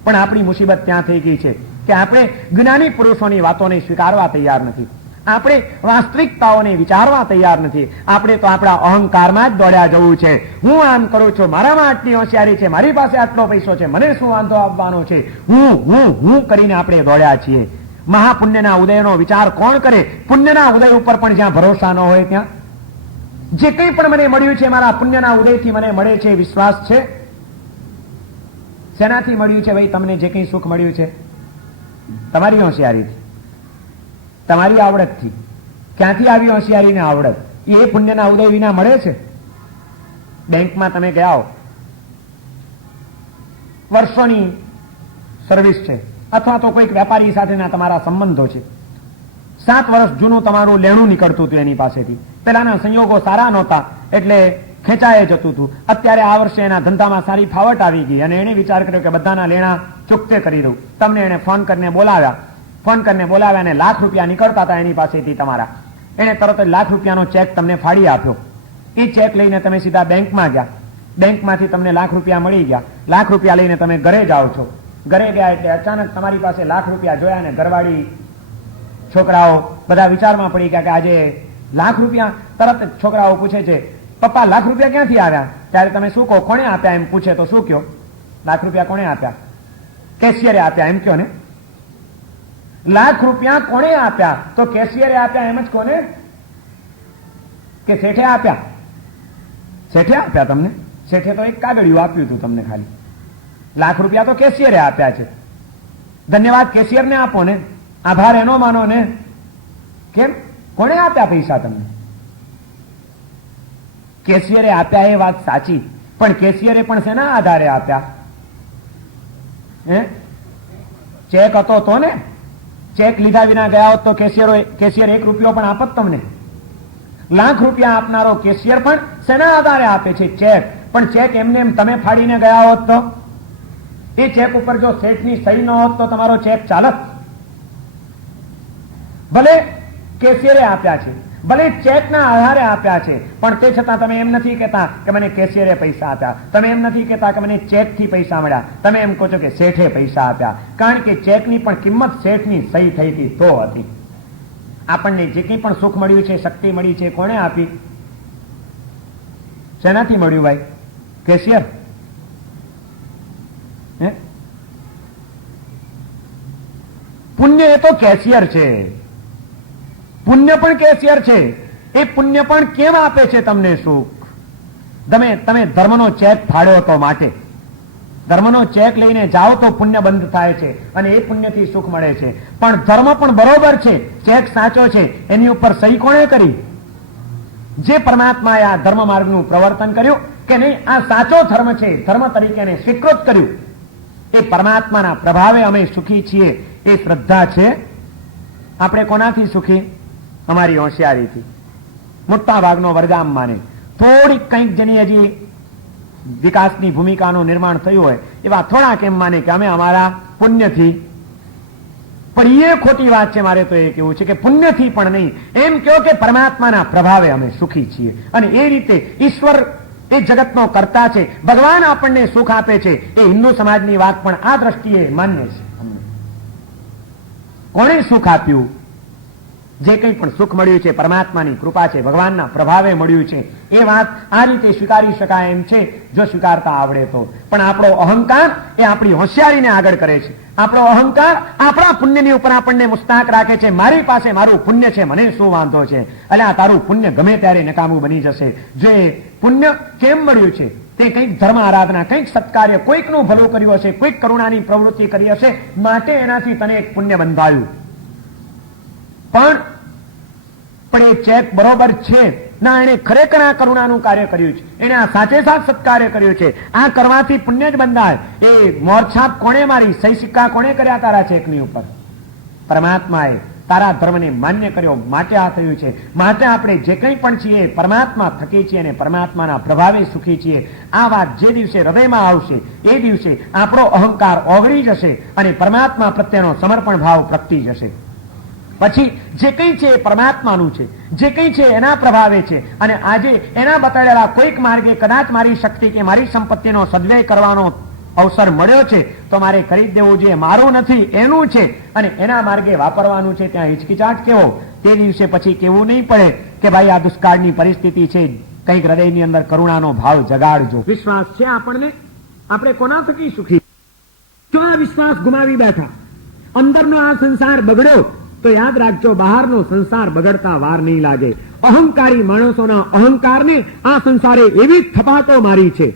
પણ આપણી મુસીબત ત્યાં થઈ ગઈ છે કે આપણે જ્ઞાની પુરુષોની વાતોને સ્વીકારવા તૈયાર નથી, આપણે વાસ્તવિકતાઓને વિચારવા તૈયાર નથી. આપણે તો આપણા અહંકારમાં જ દોડ્યા જવું છે. હું આમ કરું છું, મારામાં આટલી હોશિયારી છે, મારી પાસે આટલો પૈસો છે, મને શું વાંધો આવવાનો છે, હું કરીને આપણે દોડ્યા છીએ. મહાપુણ્યના ઉદયનો વિચાર કોણ કરે? પુણ્યના ઉદય ઉપર પણ જ્યાં ભરોસા ન હોય ત્યાં. જે કંઈ પણ મને મળ્યું છે મારા પુણ્યના ઉદયથી મને મળે છે, વિશ્વાસ છે. શેનાથી મળ્યું છે ભાઈ? તમને જે કંઈ સુખ મળ્યું છે તમારી હોશિયારીથી, તમારી આવડતથી. ક્યાંથી આવી હોશિયારી ને આવડત? એ પુણ્યના ઉદય વિના મળે છે? બેંકમાં તમે ગયા હો, વર્ષોની સર્વિસ છે, અથવા તો કોઈક વેપારી સાથેના તમારા સંબંધો છે, 7 વર્ષ જૂનું તમારું લેણું નીકળતું હતું એની પાસેથી. પેલાના સંયોગો સારા નહોતા એટલે ખેંચાય જતું હતું. અત્યારે આ વર્ષે એના ધંધામાં સારી ફાવટ આવી ગઈ અને એને વિચાર કર્યો કે બધાના લેણા ચૂકતે કરી દઉં. તમને એને ફોન કરીને બોલાવ્યા અને ₹1,00,000 નીકળતા હતા એની પાસેથી તમારા. એને તરત જ ₹1,00,000નો ચેક તમને ફાડી આપ્યો. એ ચેક લઈને તમે સીધા બેંકમાં ગયા. બેંકમાંથી તમને ₹1,00,000 મળી ગયા. ₹1,00,000 લઈને તમે ઘરે જાઓ છો. ઘરે ગયા એટલે અચાનક તમારી પાસે ₹1,00,000 જોયા અને ઘરવાળી છોકરાઓ બધા વિચારમાં પડી ગયા કે આજે ₹1,00,000. તરત જ છોકરાઓ પૂછે છે, પપ્પા ₹1,00,000 ક્યાંથી આવ્યા? ત્યારે તમે શું કહો? કોણે આપ્યા એમ પૂછે તો શું કહો? ₹1,00,000 કોણે આપ્યા? કેશિયરે આપ્યા એમ કહો ને. ₹1,00,000 કોણે આપ્યા? તો કેશિયરે આપ્યા એમ જ કહો ને. કે શેઠે આપ્યા? શેઠે આપ્યા તમને? શેઠે તો એક કાગળિયું આપ્યું હતું તમને ખાલી. ₹1,00,000 તો કેશિયરે આપ્યા છે. ધન્યવાદ કેશિયરને આપો ને, આભાર એનો માનો ને. કેમ? કોણે આપ્યા પૈસા તમને? કેશિયરે આપ્યા એ વાત સાચી, પણ કેશિયરે પણ શેના આધારે આપ્યા? ચેક હતો તો ને. ચેક લીધા વિના ગયા હોત તો કેશિયર ₹1 પણ આપત તમને. ₹1,00,000 આપનારો કેશિયર પણ શેના આધારે આપે છે? ચેક. પણ ચેક એમને એમ તમે ફાડીને ગયા હોત તો? એ ચેક ઉપર જો શેઠની સહી ન હોત તો તમારો ચેક ચાલત? ભલે કેશિયરે આપ્યા છે, ભલે ચેકના આધારે આપ્યા છે, પણ તે છતાં તમે એમ નથી કહેતા કે મને કેશિયરે પૈસા આપ્યા. તમે એમ નથી કહેતા કે મને ચેકથી પૈસા મળ્યા. તમે એમ કહો છો કે શેઠે પૈસા આપ્યા. કારણ કે ચેકની પણ કિંમત શેઠની સહી થઈ હતી તો હતી. આપણને જે કંઈ પણ સુખ મળ્યું છે, શક્તિ મળી છે, કોણે આપી? શેનાથી મળ્યું ભાઈ? કેશિયર? પુણ્ય એ તો કેશિયર છે. પુણ્ય પણ કેશિયર છે. એ પુણ્ય પણ કેમ આપે છે તમને સુખ? તમે ધર્મનો ચેક ફાડ્યો તો માટે. ધર્મનો ચેક લઈને જાઓ તો પુણ્ય બંધ થાય છે અને એ પુણ્યથી સુખ મળે છે. પણ ધર્મ પણ બરોબર છે, ચેક સાચો છે, એની ઉપર સહી કોણે કરી? જે પરમાત્માએ આ ધર્મ માર્ગનું પ્રવર્તન કર્યું કે નહીં, આ સાચો ધર્મ છે, ધર્મ તરીકે એને સ્વીકૃત કર્યું, એ પરમાત્માના પ્રભાવે અમે સુખી છીએ. એ શ્રદ્ધા છે. આપણે કોનાથી સુખી? અમારી હોશિયારીથી. મોટા ભાગનો વર્ગામ માને. થોડીક કંઈક જેની હજી વિકાસની ભૂમિકાનું નિર્માણ થયું હોય એવા થોડાક એમ માને કે અમે અમારા પુણ્યથી. પણ એ ખોટી વાત છે. મારે તો એ કેવું છે કે પુણ્યથી પણ નહીં, એમ કહો કે પરમાત્માના પ્રભાવે અમે સુખી છીએ. અને એ રીતે ઈશ્વર એ જગતનો કર્તા છે, ભગવાન આપણને સુખ આપે છે. એ હિન્દુ સમાજની વાત પણ આ દ્રષ્ટિએ માન્ય છે. કોણે સુખ આપ્યું? જે કંઈ પણ સુખ મળ્યું છે પરમાત્માની કૃપા છે, ભગવાનના પ્રભાવે મળ્યું છે. એ વાત આ રીતે સ્વીકારી શકાય એમ છે જો સ્વીકારતા આવડે તો. પણ આપણો અહંકાર એ આપણી હોશિયારીને આગળ કરે છે. આપણો અહંકાર આપણા પુણ્યની ઉપર આપણને મુસ્તાક રાખે છે. મારી પાસે મારું પુણ્ય છે, મને શું વાંધો છે? એટલે આ તારું પુણ્ય ગમે ત્યારે નકામું બની જશે. જે પુણ્ય કેમ મળ્યું છે? તે કંઈક ધર્મ આરાધના, કંઈક સત્કાર્ય, કોઈકનું ભલું કર્યું હશે, કોઈક કરુણાની પ્રવૃત્તિ કરી હશે, માટે એનાથી તને એક પુણ્ય બંધાયું. પણ એ ચેક બરોબર છે ના? એને ખરેખર આ કરુણાનું કાર્ય કર્યું છે, એને આ સાચે સાચ સત્કાર્ય કર્યું છે. આ કરવાથી પુણ્ય જ બંધાય. એ મોરછાપ કોણે મારી? સહી સિક્કા કોણે કર્યા તારા ચેકની ઉપર? પરમાત્માએ તારા ધર્મને માન્ય કર્યો, માટે આ થયું છે. માટે આપણે જે કંઈ પણ છીએ પરમાત્મા થકી છીએ અને પરમાત્માના પ્રભાવે સુખી છીએ. આ વાત જે દિવસે હૃદયમાં આવશે એ દિવસે આપણો અહંકાર ઓગળી જશે અને પરમાત્મા પ્રત્યેનો સમર્પણ ભાવ પ્રગટી જશે. પછી જે કંઈ છે એ પરમાત્માનું છે, જે કંઈ છે એના પ્રભાવે છે. અને આજે એના બતાડેલા કોઈક માર્ગે કદાચ મારી શક્તિ કે મારી સંપત્તિનો સદવ્યય કરવાનો અવસર મળ્યો છે તો મારે કરી જ દેવું જોઈએ. મારું નથી, એનું છે અને એના માર્ગે વાપરવાનું છે. ત્યાં હિચકિચાટ કેવો? તે દિવસે પછી કેવું નહીં પડે કે ભાઈ આ દુષ્કાળની પરિસ્થિતિ છે, કંઈક હૃદયની અંદર કરુણાનો ભાવ જગાડજો. વિશ્વાસ છે આપણને? આપણે કોના થકી સુખી? જો આ વિશ્વાસ ગુમાવી બેઠા, અંદરનો આ સંસાર બગડ્યો તો યાદ રાખજો બહારનો સંસાર બગડતા વાર નહીં લાગે. અહંકારી માણસોના અહંકારને આ સંસારે એવી થપાટો મારી છે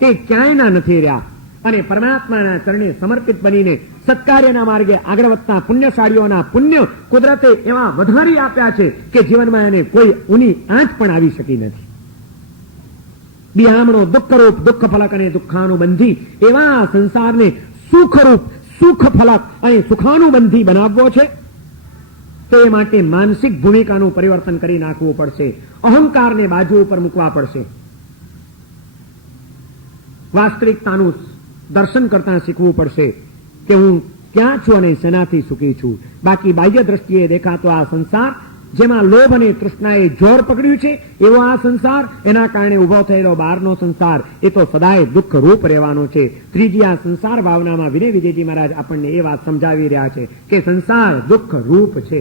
તે ક્યાંયના નથી રહ્યા. અને પરમાત્માના ચરણે સમર્પિત બનીને સત્કાર્યના માર્ગે આગળ વધતા પુણ્યશાળીઓના પુણ્ય કુદરતે એવા વધારી આપ્યા છે કે જીવનમાં એને કોઈ ઊની આંચ પણ આવી શકી નથી. બિહામણો દુઃખરૂપ દુઃખ ફલક અને દુઃખાનુબંધી એવા સંસારને સુખરૂપ સુખ ફલક અને સુખાનુબંધી બનાવવો છે. તે માટે માનસિક ભૂમિકાનું પરિવર્તન કરી નાખવું પડશે. અહંકારને બાજુ ઉપર મૂકવા પડશે. વાસ્તવિકતાનું દર્શન કરતા શીખવું પડશે કે હું ક્યાં છું અને શેનાથી સુખી છું. બાકી બાહ્ય દ્રષ્ટિએ દેખાતો આ સંસાર, જેમાં લોભ અને તૃષ્ણાએ જોર પકડ્યું છે, એવો આ સંસાર, એના કારણે ઉભો થયેલો બહારનો સંસાર, એ તો સદાય દુઃખ રૂપ રહેવાનો છે. ત્રીજી આ સંસાર ભાવનામાં વિનય વિજયજી મહારાજ આપણને એ વાત સમજાવી રહ્યા છે કે સંસાર દુઃખ રૂપ છે.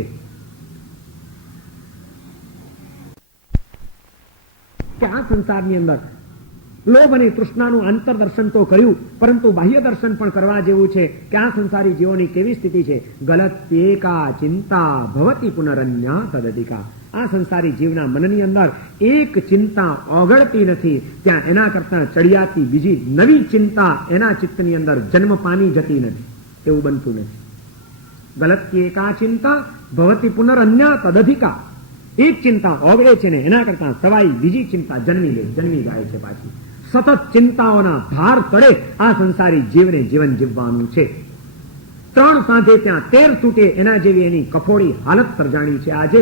કે આ સંસારની અંદર લોભ અને તૃષ્ણાનું અંતરદર્શન તો કર્યું, પરંતુ બાહ્ય દર્શન પણ કરવા જેવું છે કે આ સંસારી જીવોની કેવી સ્થિતિ છે. ગલત એકા ચિંતા ભવતી પુનરન્યા તદધિકા. આ સંસારી જીવના મનની અંદર એક ચિંતા ઓગળતી નથી, ત્યાં એના કરતા ચડિયાતી બીજી નવી ચિંતા એના ચિત્તની અંદર જન્મ પામી જતી નથી, એવું બનતું નથી. ગલત એકા ચિંતા ભવતી પુનરન્યા તદધિકા. એક ચિંતા ઓગળે છે ને એના કરતા સવાઈ બીજી ચિંતા જન્મી જાય છે પાછી. સતત ચિંતાઓના ભાર તળે આ સંસારી જીવને જીવન જીવવાનું છે. 3 સાંજે ત્યાં 13 તૂટે એના જેવી એની કફોડી હાલત સર્જાણી છે. આજે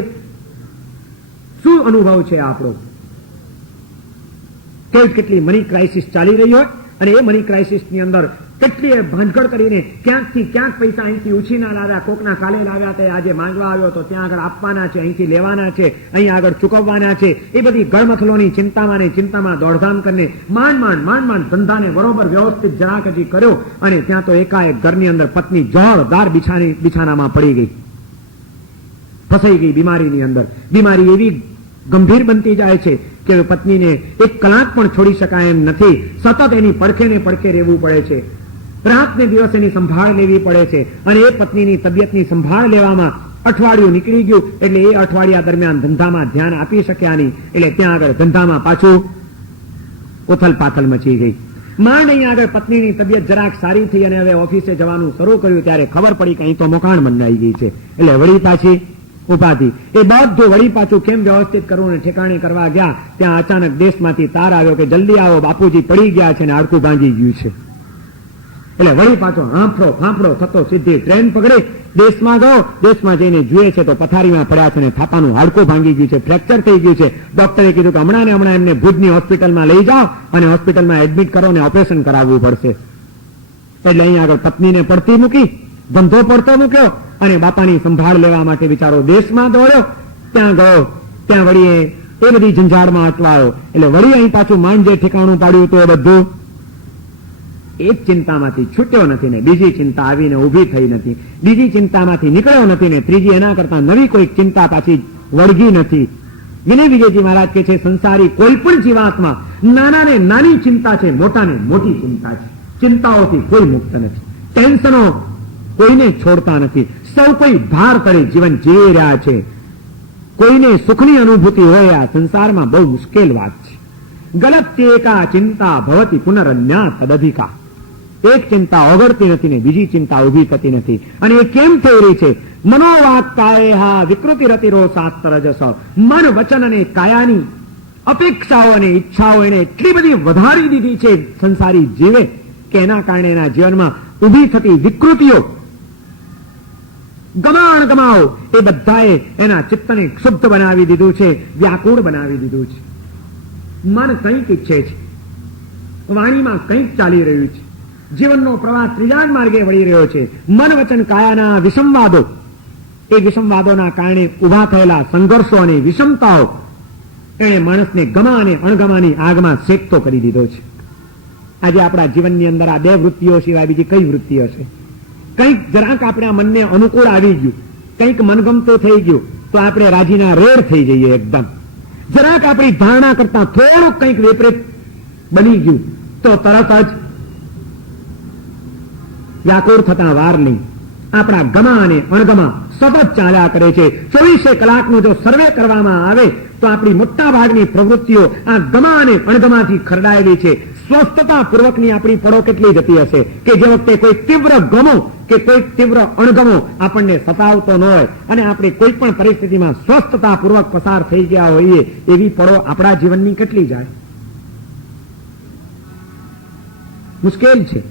શું અનુભવ છે આપણો? કેટલી મની ક્રાઇસિસ ચાલી રહી હોય અને એ મની ક્રાઇસિસની અંદર કેટલી ભાંજગડ કરીને ક્યાંકથી ક્યાંક પૈસા અહીંથી ઉછીના લાવ્યા, કોકના કાલે લાવ્યા, તે આજે માંગવા આવ્યો તો ત્યાં આગળ આપવાના છે, અહીંથી લેવાના છે, અહીં આગળ ચૂકવવાના છે. એ બધી ગળમથલોની ચિંતામાં ને ચિંતામાં દોડધામ કરીને માંડ ધંધાને બરોબર વ્યવસ્થિત જરાક હજી કર્યો અને ત્યાં તો એકાએક ઘરની અંદર પત્ની જોરદાર બિછાનામાં પડી ગઈ, ફસાઈ ગઈ બીમારીની અંદર. બીમારી એવી ગંભીર બનતી જાય છે કે પત્નીને 1 કલાક પણ છોડી શકાય એમ નથી. સતત એની પડખે ને પડખે રહેવું પડે છે, રાત ને દિવસ એની સંભાળ લેવી પડે છે. અને એ પત્નીની તબિયતની સંભાળ લેવામાં અઠવાડિયું નીકળી ગયું એટલે એ અઠવાડિયા દરમિયાન ધંધામાં ધ્યાન આપી શક્યા નહીં. એટલે ત્યાં આગળ ધંધામાં પાછું ઉથલ પાથલ મચી ગઈ. માંડ અહીં આગળ પત્નીની તબિયત જરાક સારી થઈ અને હવે ઓફિસે જવાનું શરૂ કર્યું ત્યારે ખબર પડી કે અહીં તો મોકાણ બંધાઈ ગઈ છે. એટલે વળી પાછી ઉપાધિ. એ બધું વળી પાછું કેમ વ્યવસ્થિત કરવું ને ઠેકાણે કરવા ગયા ત્યાં અચાનક દેશમાંથી તાર આવ્યો કે જલ્દી આવો, બાપુજી પડી ગયા છે ને હાડકું ભાંગી ગયું છે. એટલે વળી પાછો હાંફળો થતો સીધી ટ્રેન પકડી દેશમાં ગયો. દેશમાં જઈને જુએ છે તો પથારીમાં પડ્યા છે ને થાપાનું હાડકું ભાંગી ગયું છે, ફ્રેક્ચર થઈ ગયું છે. ડોક્ટરે કીધું કે હમણાં એમને ભુજની હોસ્પિટલમાં લઈ જાઓ અને હોસ્પિટલમાં એડમિટ કરો ને ઓપરેશન કરાવવું પડશે. એટલે અહીં આગળ પત્નીને પડતી મૂકી, ધંધો પડતો મૂક્યો અને બાપાની સંભાળ લેવા માટે બિચારો દેશમાં દોડ્યો. ત્યાં ગયો, ત્યાં વળી એ બધી ઝંઝાળમાં અટવાયો. એટલે વળી અહીં પાછું માંડ જે ઠેકાણું પાડ્યું તો એ બધું એક ચિંતામાંથી છૂટ્યો નથી ને બીજી ચિંતા આવીને ઉભી થઈ નથી, બીજી ચિંતામાંથી નીકળ્યો નથી ને ત્રીજી એના કરતા નવી કોઈ ચિંતા પાછી વળગી નથી. વિનય વિજયજી મહારાજ કે છે સંસારી કોઈ પણ જીવાત્મા નાનાને નાની ચિંતા છે, મોટાને મોટી ચિંતા છે. ચિંતાઓથી કોઈ મુક્ત નથી, ટેન્શનો કોઈને છોડતા નથી. સૌ કોઈ ભાર તળે જીવન જીવી રહ્યા છે. કોઈને સુખની અનુભૂતિ હોય આ સંસારમાં બહુ મુશ્કેલ વાત છે. ગલત એકા ચિંતા ભવતી પુનરન્યા તદધિકા. એક ચિંતા ઓગળતી નથી ને બીજી ચિંતા ઉભી થતી નથી. અને એ કેમ થઈ રહી છે? મનોવાક કાયા વિકૃતિ રતિરો શાસ્ત્રજસ. મન વચન અને કાયાની અપેક્ષાઓ અને ઈચ્છાઓ એને એટલી બધી વધારી દીધી છે સંસારી જીવે કે એના કારણે એના જીવનમાં ઉભી થતી વિકૃતિઓ, ગમાવ એ બધાએ એના ચિત્તને ક્ષુબ્ધ બનાવી દીધું છે, વ્યાકુળ બનાવી દીધું છે. મન કંઈક ઈચ્છે છે, વાણીમાં કંઈક ચાલી રહ્યું છે, જીવનનો પ્રવાહ ત્રીજા જ માર્ગે વળી રહ્યો છે. મન વચન કાયાના વિષમવાદો, એ વિષમવાદોના કારણે ઉભા થયેલા સંઘર્ષો અને વિષમતાઓ એણે માણસને ગમા અને અણગમાની આગમાં શેકતો કરી દીધો છે. આજે આપણા જીવનની અંદર આ 2 વૃત્તિઓ સિવાય બીજી કઈ વૃત્તિઓ છે? કંઈક જરાક આપણા મનને અનુકૂળ આવી ગયું, કંઈક મનગમતું થઈ ગયું તો આપણે રાજીના રેડ થઈ જઈએ એકદમ. જરાક આપણી ધારણા કરતા થોડુંક કંઈક વિપરીત બની ગયું તો તરત જ વ્યાકુળ થતા વાર નહીં. આપણા ગમા અને અણગમા સતત ચાલ્યા કરે છે. 24 કલાકનો જો સર્વે કરવામાં આવે તો આપણી મોટા ભાગની પ્રવૃત્તિઓ આ ગમા અને અણગમાથી ખરડાયેલી છે. સ્વસ્થતા પૂર્વકની આપણી પડો કેટલી જતી હશે કે જે વખતે કોઈ તીવ્ર ગમો કે કોઈ તીવ્ર અણગમો આપણને સતાવતો ન હોય અને આપણે કોઈ પણ પરિસ્થિતિમાં સ્વસ્થતા પૂર્વક પસાર થઈ ગયા હોઈએ એવી પડો આપણા જીવનની કેટલી જાય? મુશ્કેલ છે.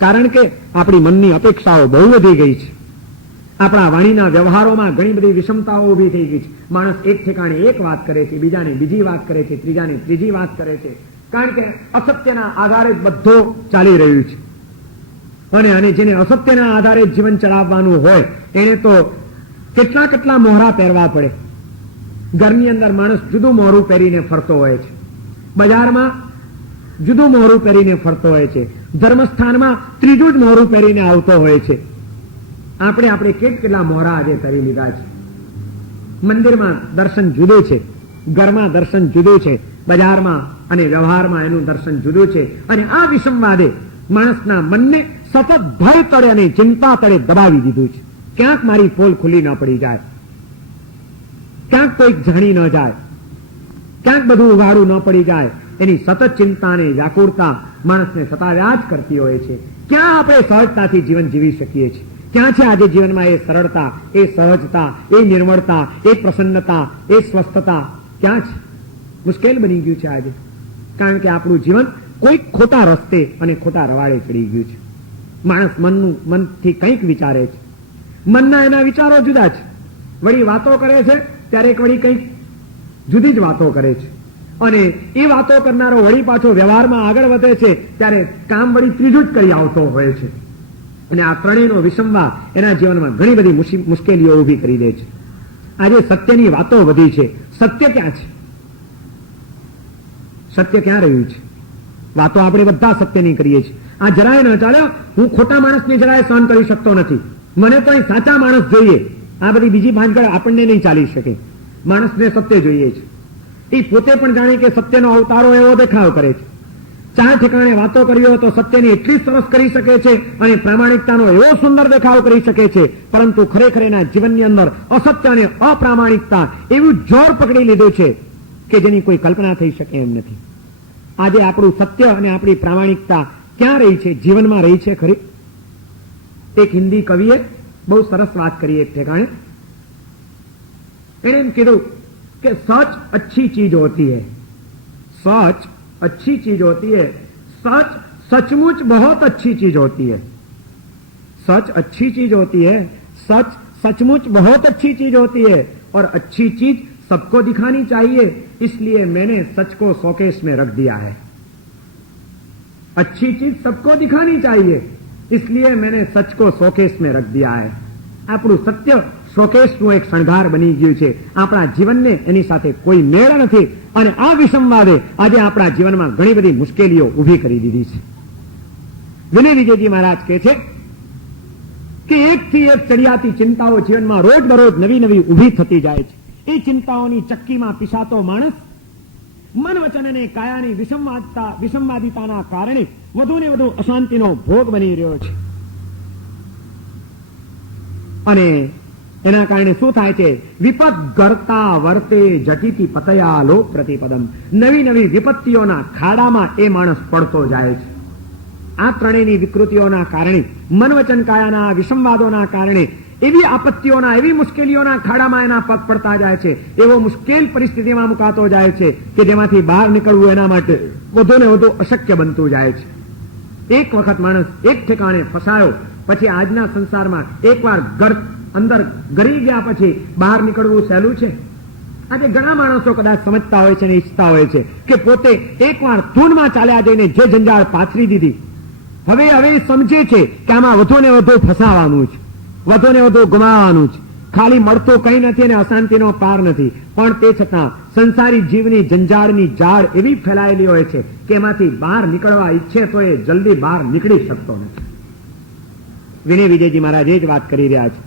કારણ કે આપણી મનની અપેક્ષાઓ બહુ વધી ગઈ છે. આપણા વાણીના વ્યવહારોમાં ઘણી બધી વિષમતાઓ ઉભી થઈ ગઈ છે. માણસ એક ઠેકાણે એક વાત કરે છે, બીજાને બીજી વાત કરે છે, ત્રીજાને ત્રીજી વાત કરે છે. કારણ કે અસત્યના આધારે જ બધું ચાલી રહ્યું છે. અને જેને અસત્યના આધારે જીવન ચલાવવાનું હોય એને તો કેટલા મોહરા પહેરવા પડે. ઘરની અંદર માણસ જુદું મોહરું પહેરીને ફરતો હોય છે, બજારમાં જુદું મોહરું પહેરીને ફરતો હોય છે, ધર્મસ્થાનમાં ત્રીજું જ મોહરું પહેરીને આવતો હોય છે. આપણે કેટલા મોહરા આજે કરી લીધા છે. મંદિરમાં દર્શન જુદું છે, ઘરમાં દર્શન જુદું છે, બજારમાં અને વ્યવહારમાં એનું દર્શન જુદું છે. અને આ વિષમવાદે માણસના મનને સતત ભય તળે અને ચિંતા તળે દબાવી દીધું છે. ક્યાંક મારી પોલ ખુલ્લી ન પડી જાય, ક્યાંક કોઈક જાણી ન જાય, ક્યાંક બધું ઉઘાડું ન પડી જાય, એની સતત ચિંતા અને વ્યાકુળતા માણસને સતાવ્યા જ કરતી હોય છે. ક્યાં આપણે સહજતાથી જીવન જીવી શકીએ છીએ? ક્યાં છે આજે જીવનમાં એ સરળતા, એ સહજતા, એ નિર્મળતા, એ પ્રસન્નતા, એ સ્વસ્થતા? ક્યાં છે? મુશ્કેલ બની ગયું છે આજે, કારણ કે આપણું જીવન કોઈક ખોટા રસ્તે અને ખોટા રવાડે ચડી ગયું છે. માણસ મનથી કંઈક વિચારે છે, મનના એના વિચારો જુદા છે. વળી વાતો કરે છે ત્યારે વળી કંઈક જુદી જ વાતો કરે છે, અને એ વાતો કરનારો વળી પાછો વ્યવહારમાં આગળ વધે છે ત્યારે કામ વળી ત્રીજું જ કરી આવતો હોય છે. અને આ ત્રણેયનો વિષમવાદ એના જીવનમાં ઘણી બધી મુશ્કેલીઓ ઊભી કરી દે છે. આજે સત્યની વાતો વધી છે. સત્ય ક્યાં છે? સત્ય ક્યાં રહ્યું છે? વાતો આપણે બધા સત્યની કરીએ છીએ. આ જરાય ન ચાલે. હું ખોટા માણસને જરાય સહન કરી શકતો નથી. મને તો સાચા માણસ જોઈએ. આ બધી બીજી ભાનગડ આપણને નહીં ચાલી શકે. માણસને સત્ય જોઈએ છે. એ પોતે પણ જાણે કે સત્યનો અવતારો એવો દેખાવ કરે છે. ચાર ઠેકાણે વાતો કરી હોય તો સત્યની એટલી સરસ કરી શકે છે અને પ્રામાણિકતાનો એવો સુંદર દેખાવ કરી શકે છે, પરંતુ ખરેખર એના જીવનની અંદર અસત્ય અને અપ્રામાણિકતા એવું જોર પકડી લીધું છે કે જેની કોઈ કલ્પના થઈ શકે એમ નથી. આજે આપણું સત્ય અને આપણી પ્રામાણિકતા ક્યાં રહી છે? જીવનમાં રહી છે ખરી? એક હિન્દી કવિએ બહુ સરસ વાત કરી એક ઠેકાણે. એણે એમ કીધું કે સચ अच्छी चीज होती है, सच अच्छी चीज होती है, सच सचमुच बहुत अच्छी चीज होती है, सच अच्छी चीज होती है, सच सचमुच बहुत अच्छी चीज होती है, और अच्छी चीज सबको दिखानी चाहिए, इसलिए मैंने सच को शोकेस में रख दिया है. अच्छी चीज सबको दिखानी चाहिए, इसलिए मैंने सच को शोकेस में रख दिया है. આપણું સત્ય શોકેસનું એક શણગાર બની ગયું છે. આપણા જીવનને એની સાથે કોઈ મેળ નથી, અને આ વિષમવાદે આજે આપણા જીવનમાં ઘણી બધી મુશ્કેલીઓ ઊભી કરી દીધી છે. વિનય વિજયજી મહારાજ કહે છે કે એકથી એક ચડિયાતી ચિંતાઓ જીવનમાં રોજ બરોજ નવી નવી ઊભી થતી જાય છે. એ ચિંતાઓની ચક્કીમાં પીસાતો માણસ મન વચન અને કાયાની વિષમવાદિતાના કારણે વધુ ને વધુ અશાંતિનો ભોગ બની રહ્યો છે. અને એના કારણે શું થાય છે? વિપત ગરતા વર્તે જટિતિ પતયાલો પ્રતિપદમ. નવી નવી વિપત્તિઓના ખાડામાં એ માણસ પડતો જાય છે. આ ત્રણેયની વિકૃતિઓના કારણે, મન વચન કાયાના વિષમવાદોના કારણે એવી આપત્તિઓના, એવી મુશ્કેલીઓના ખાડામાં એના પગ પડતા જાય છે. એવો મુશ્કેલ પરિસ્થિતિમાં મુકાતો જાય છે કે જેમાંથી બહાર નીકળવું એના માટે વધુ ને વધુ અશક્ય બનતું જાય છે. એક વખત માણસ એક ઠેકાણે ફસાયો પછી આજના સંસારમાં એકવાર અંદર ગરી ગયા પછી બહાર નીકળવું સહેલું છે? આજે ઘણા માણસો કદાચ સમજતા હોય છે અને ઈચ્છતા હોય છે કે પોતે એકવાર ધૂનમાં ચાલ્યા જઈને જે જંજાળ પાથરી દીધી, હવે સમજે છે કે આમાં વધુ ને વધુ ફસાવાનું છે, વધુ ને વધુ ગુમાવવાનું છે. ખાલી મળતું કંઈ નથી અને અશાંતિનો પાર નથી, પણ તે છતાં સંસારી જીવની જંજાળની જાળ એવી ફેલાયેલી હોય છે કે એમાંથી બહાર નીકળવા ઈચ્છે તો એ જલ્દી બહાર નીકળી શકતો નથી. વિનય વિજયજી મહારાજ એ જ વાત કરી રહ્યા છે.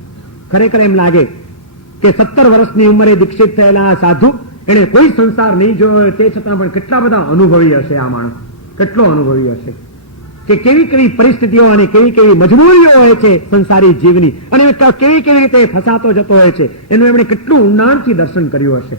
ખરેખર એમ લાગે કે 17 વર્ષની ઉંમરે દીક્ષિત થયેલા સાધુ, એને કોઈ સંસાર નહીં જોયો, તે છતાં પણ કેટલા બધા અનુભવી હશે આ માણસ, કેટલો અનુભવી હશે કે કેવી કેવી પરિસ્થિતિઓ અને કેવી કેવી મજબૂરીઓ હોય છે સંસારી જીવની, અને કેવી કેવી રીતે ફસાતો જતો હોય છે, એનું એમણે કેટલું ઊંડાણથી દર્શન કર્યું હશે.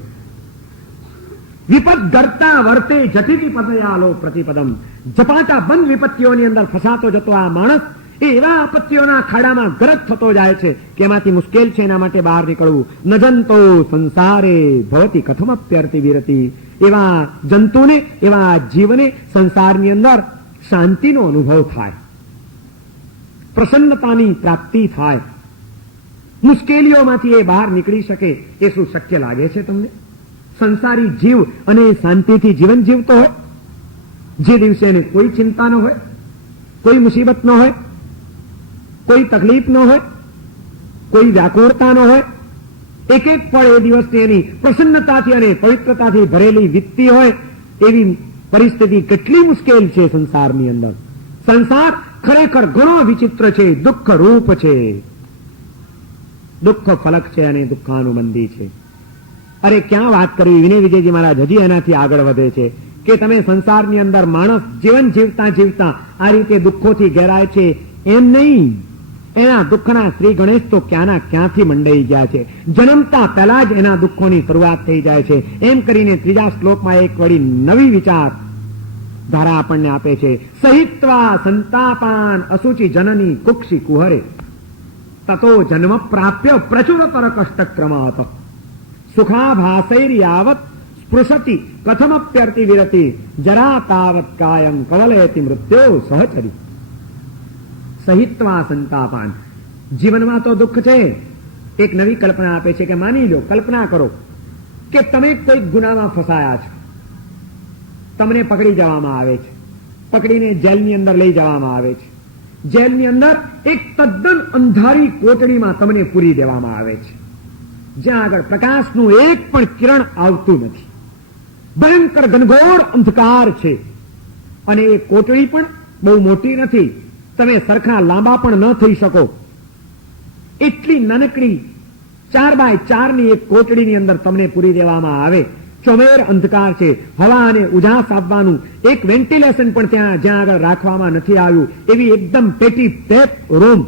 વિપત ગરતા વર્તે જટિતિ પતયાલો પ્રતિપદમ. ઝપાટા બંધ વિપત્તિઓની અંદર ફસાતો જતો આ માણસ એ એવા આપત્તિઓના ખાડામાં ગરજ થતો જાય છે કે એમાંથી મુશ્કેલ છે એના માટે બહાર નીકળવું. ન જંતો સંસારે ભવતી કથમપ્યર્થી વિરતિ. એવા જંતુને, એવા જીવને સંસારની અંદર શાંતિનો અનુભવ થાય, પ્રસન્નતાની પ્રાપ્તિ થાય, મુશ્કેલીઓમાંથી એ બહાર નીકળી શકે, એ શું શક્ય લાગે છે તમને? સંસારી જીવ અને શાંતિથી જીવન જીવતો હોય, જે દિવસે એને કોઈ ચિંતા ન હોય, કોઈ મુસીબત ન હોય, કોઈ તકલીફ ન હોય, કોઈ વ્યાકુળતા ન હોય, એક એક પળ એ દિવસની એની પ્રસન્નતાથી અને પવિત્રતાથી ભરેલી વીતતી હોય, એવી પરિસ્થિતિ કેટલી મુશ્કેલ છે સંસારની અંદર. સંસાર ખરેખર ઘણો વિચિત્ર છે, દુઃખ રૂપ છે, દુઃખ ફલક છે અને દુઃખાનુબંધી છે. અરે ક્યાં વાત કરવી, વિનય વિજયજી મહારાજ હજી એનાથી આગળ વધે છે કે તમે સંસારની અંદર માણસ જીવન જીવતા જીવતા આ રીતે દુઃખોથી ઘેરાય છે એમ નહીં, એના દુઃખના શ્રી ગણેશ તો ક્યાંના ક્યાંથી મંડાઈ ગયા છે. જન્મતા પહેલા જ એના દુઃખોની શરૂઆત થઈ જાય છે. એમ કરીને ત્રીજા શ્લોકમાં એક વળી નવી વિચાર ધારા આપણને આપે છે. સહિત્વા સંતાપાન અસુચિ જનની કુક્ષી કુહરે તતો જન્મ પ્રાપ્ય પ્રચુરતર કષ્ટક્રમાત સુખાભાસૈર્યાવત સ્પૃશતિ કથમપ્યર્તિ વિરતિ જરા તાવત કાયમ કવલયતિ મૃત્યો સહચરી. સહિત્વા સંતાપાન, જીવનમાં તો દુઃખ છે. એક નવી કલ્પના આપે છે કે માની લો, કલ્પના કરો કે તમે કોઈ ગુનામાં ફસાયા છો, તમને પકડી જવામાં આવે છે, પકડીને જેલની અંદર લઈ જવામાં આવે છે. જેલની અંદર એક તદ્દન અંધારી કોટડીમાં તમને પૂરી દેવામાં આવે છે, જ્યાં આગળ પ્રકાશનું એક પણ કિરણ આવતું નથી. ભયંકર ઘનઘોર અંધકાર છે અને એ કોટડી પણ બહુ મોટી નથી, તમે સરખા લાંબા પણ ન થઈ શકો. એટલી નાનકડી 4x4 ની એક કોટડીની અંદર તમને પૂરી દેવામાં આવે. ચોમેર અંધકાર છે, હવા અને ઉજાસ આપવાનું એક વેન્ટિલેશન પણ ત્યાં જ્યાં આગળ રાખવામાં નથી આવ્યું. એવી એકદમ પેટી પેક રૂમ,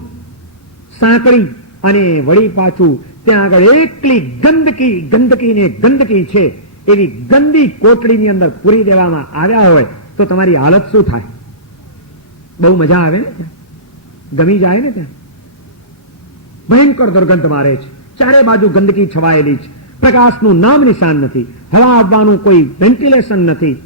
સાંકળી અને વળી પાછું ત્યાં આગળ એકલી ગંદકી ને ગંદકી છે. એવી ગંદી કોટડીની અંદર પૂરી દેવામાં આવ્યા હોય તો તમારી હાલત શું થાય? બહુ મજા આવે ને, ત્યાં ગમી જાય ને. ત્યાં ભયંકર દુર્ગંધ મારે છે, ચારે બાજુ ગંદકી છવાયેલી છે, પ્રકાશનું નામ નિશાન નથી, હવા આવવાનું કોઈ વેન્ટિલેશન નથી,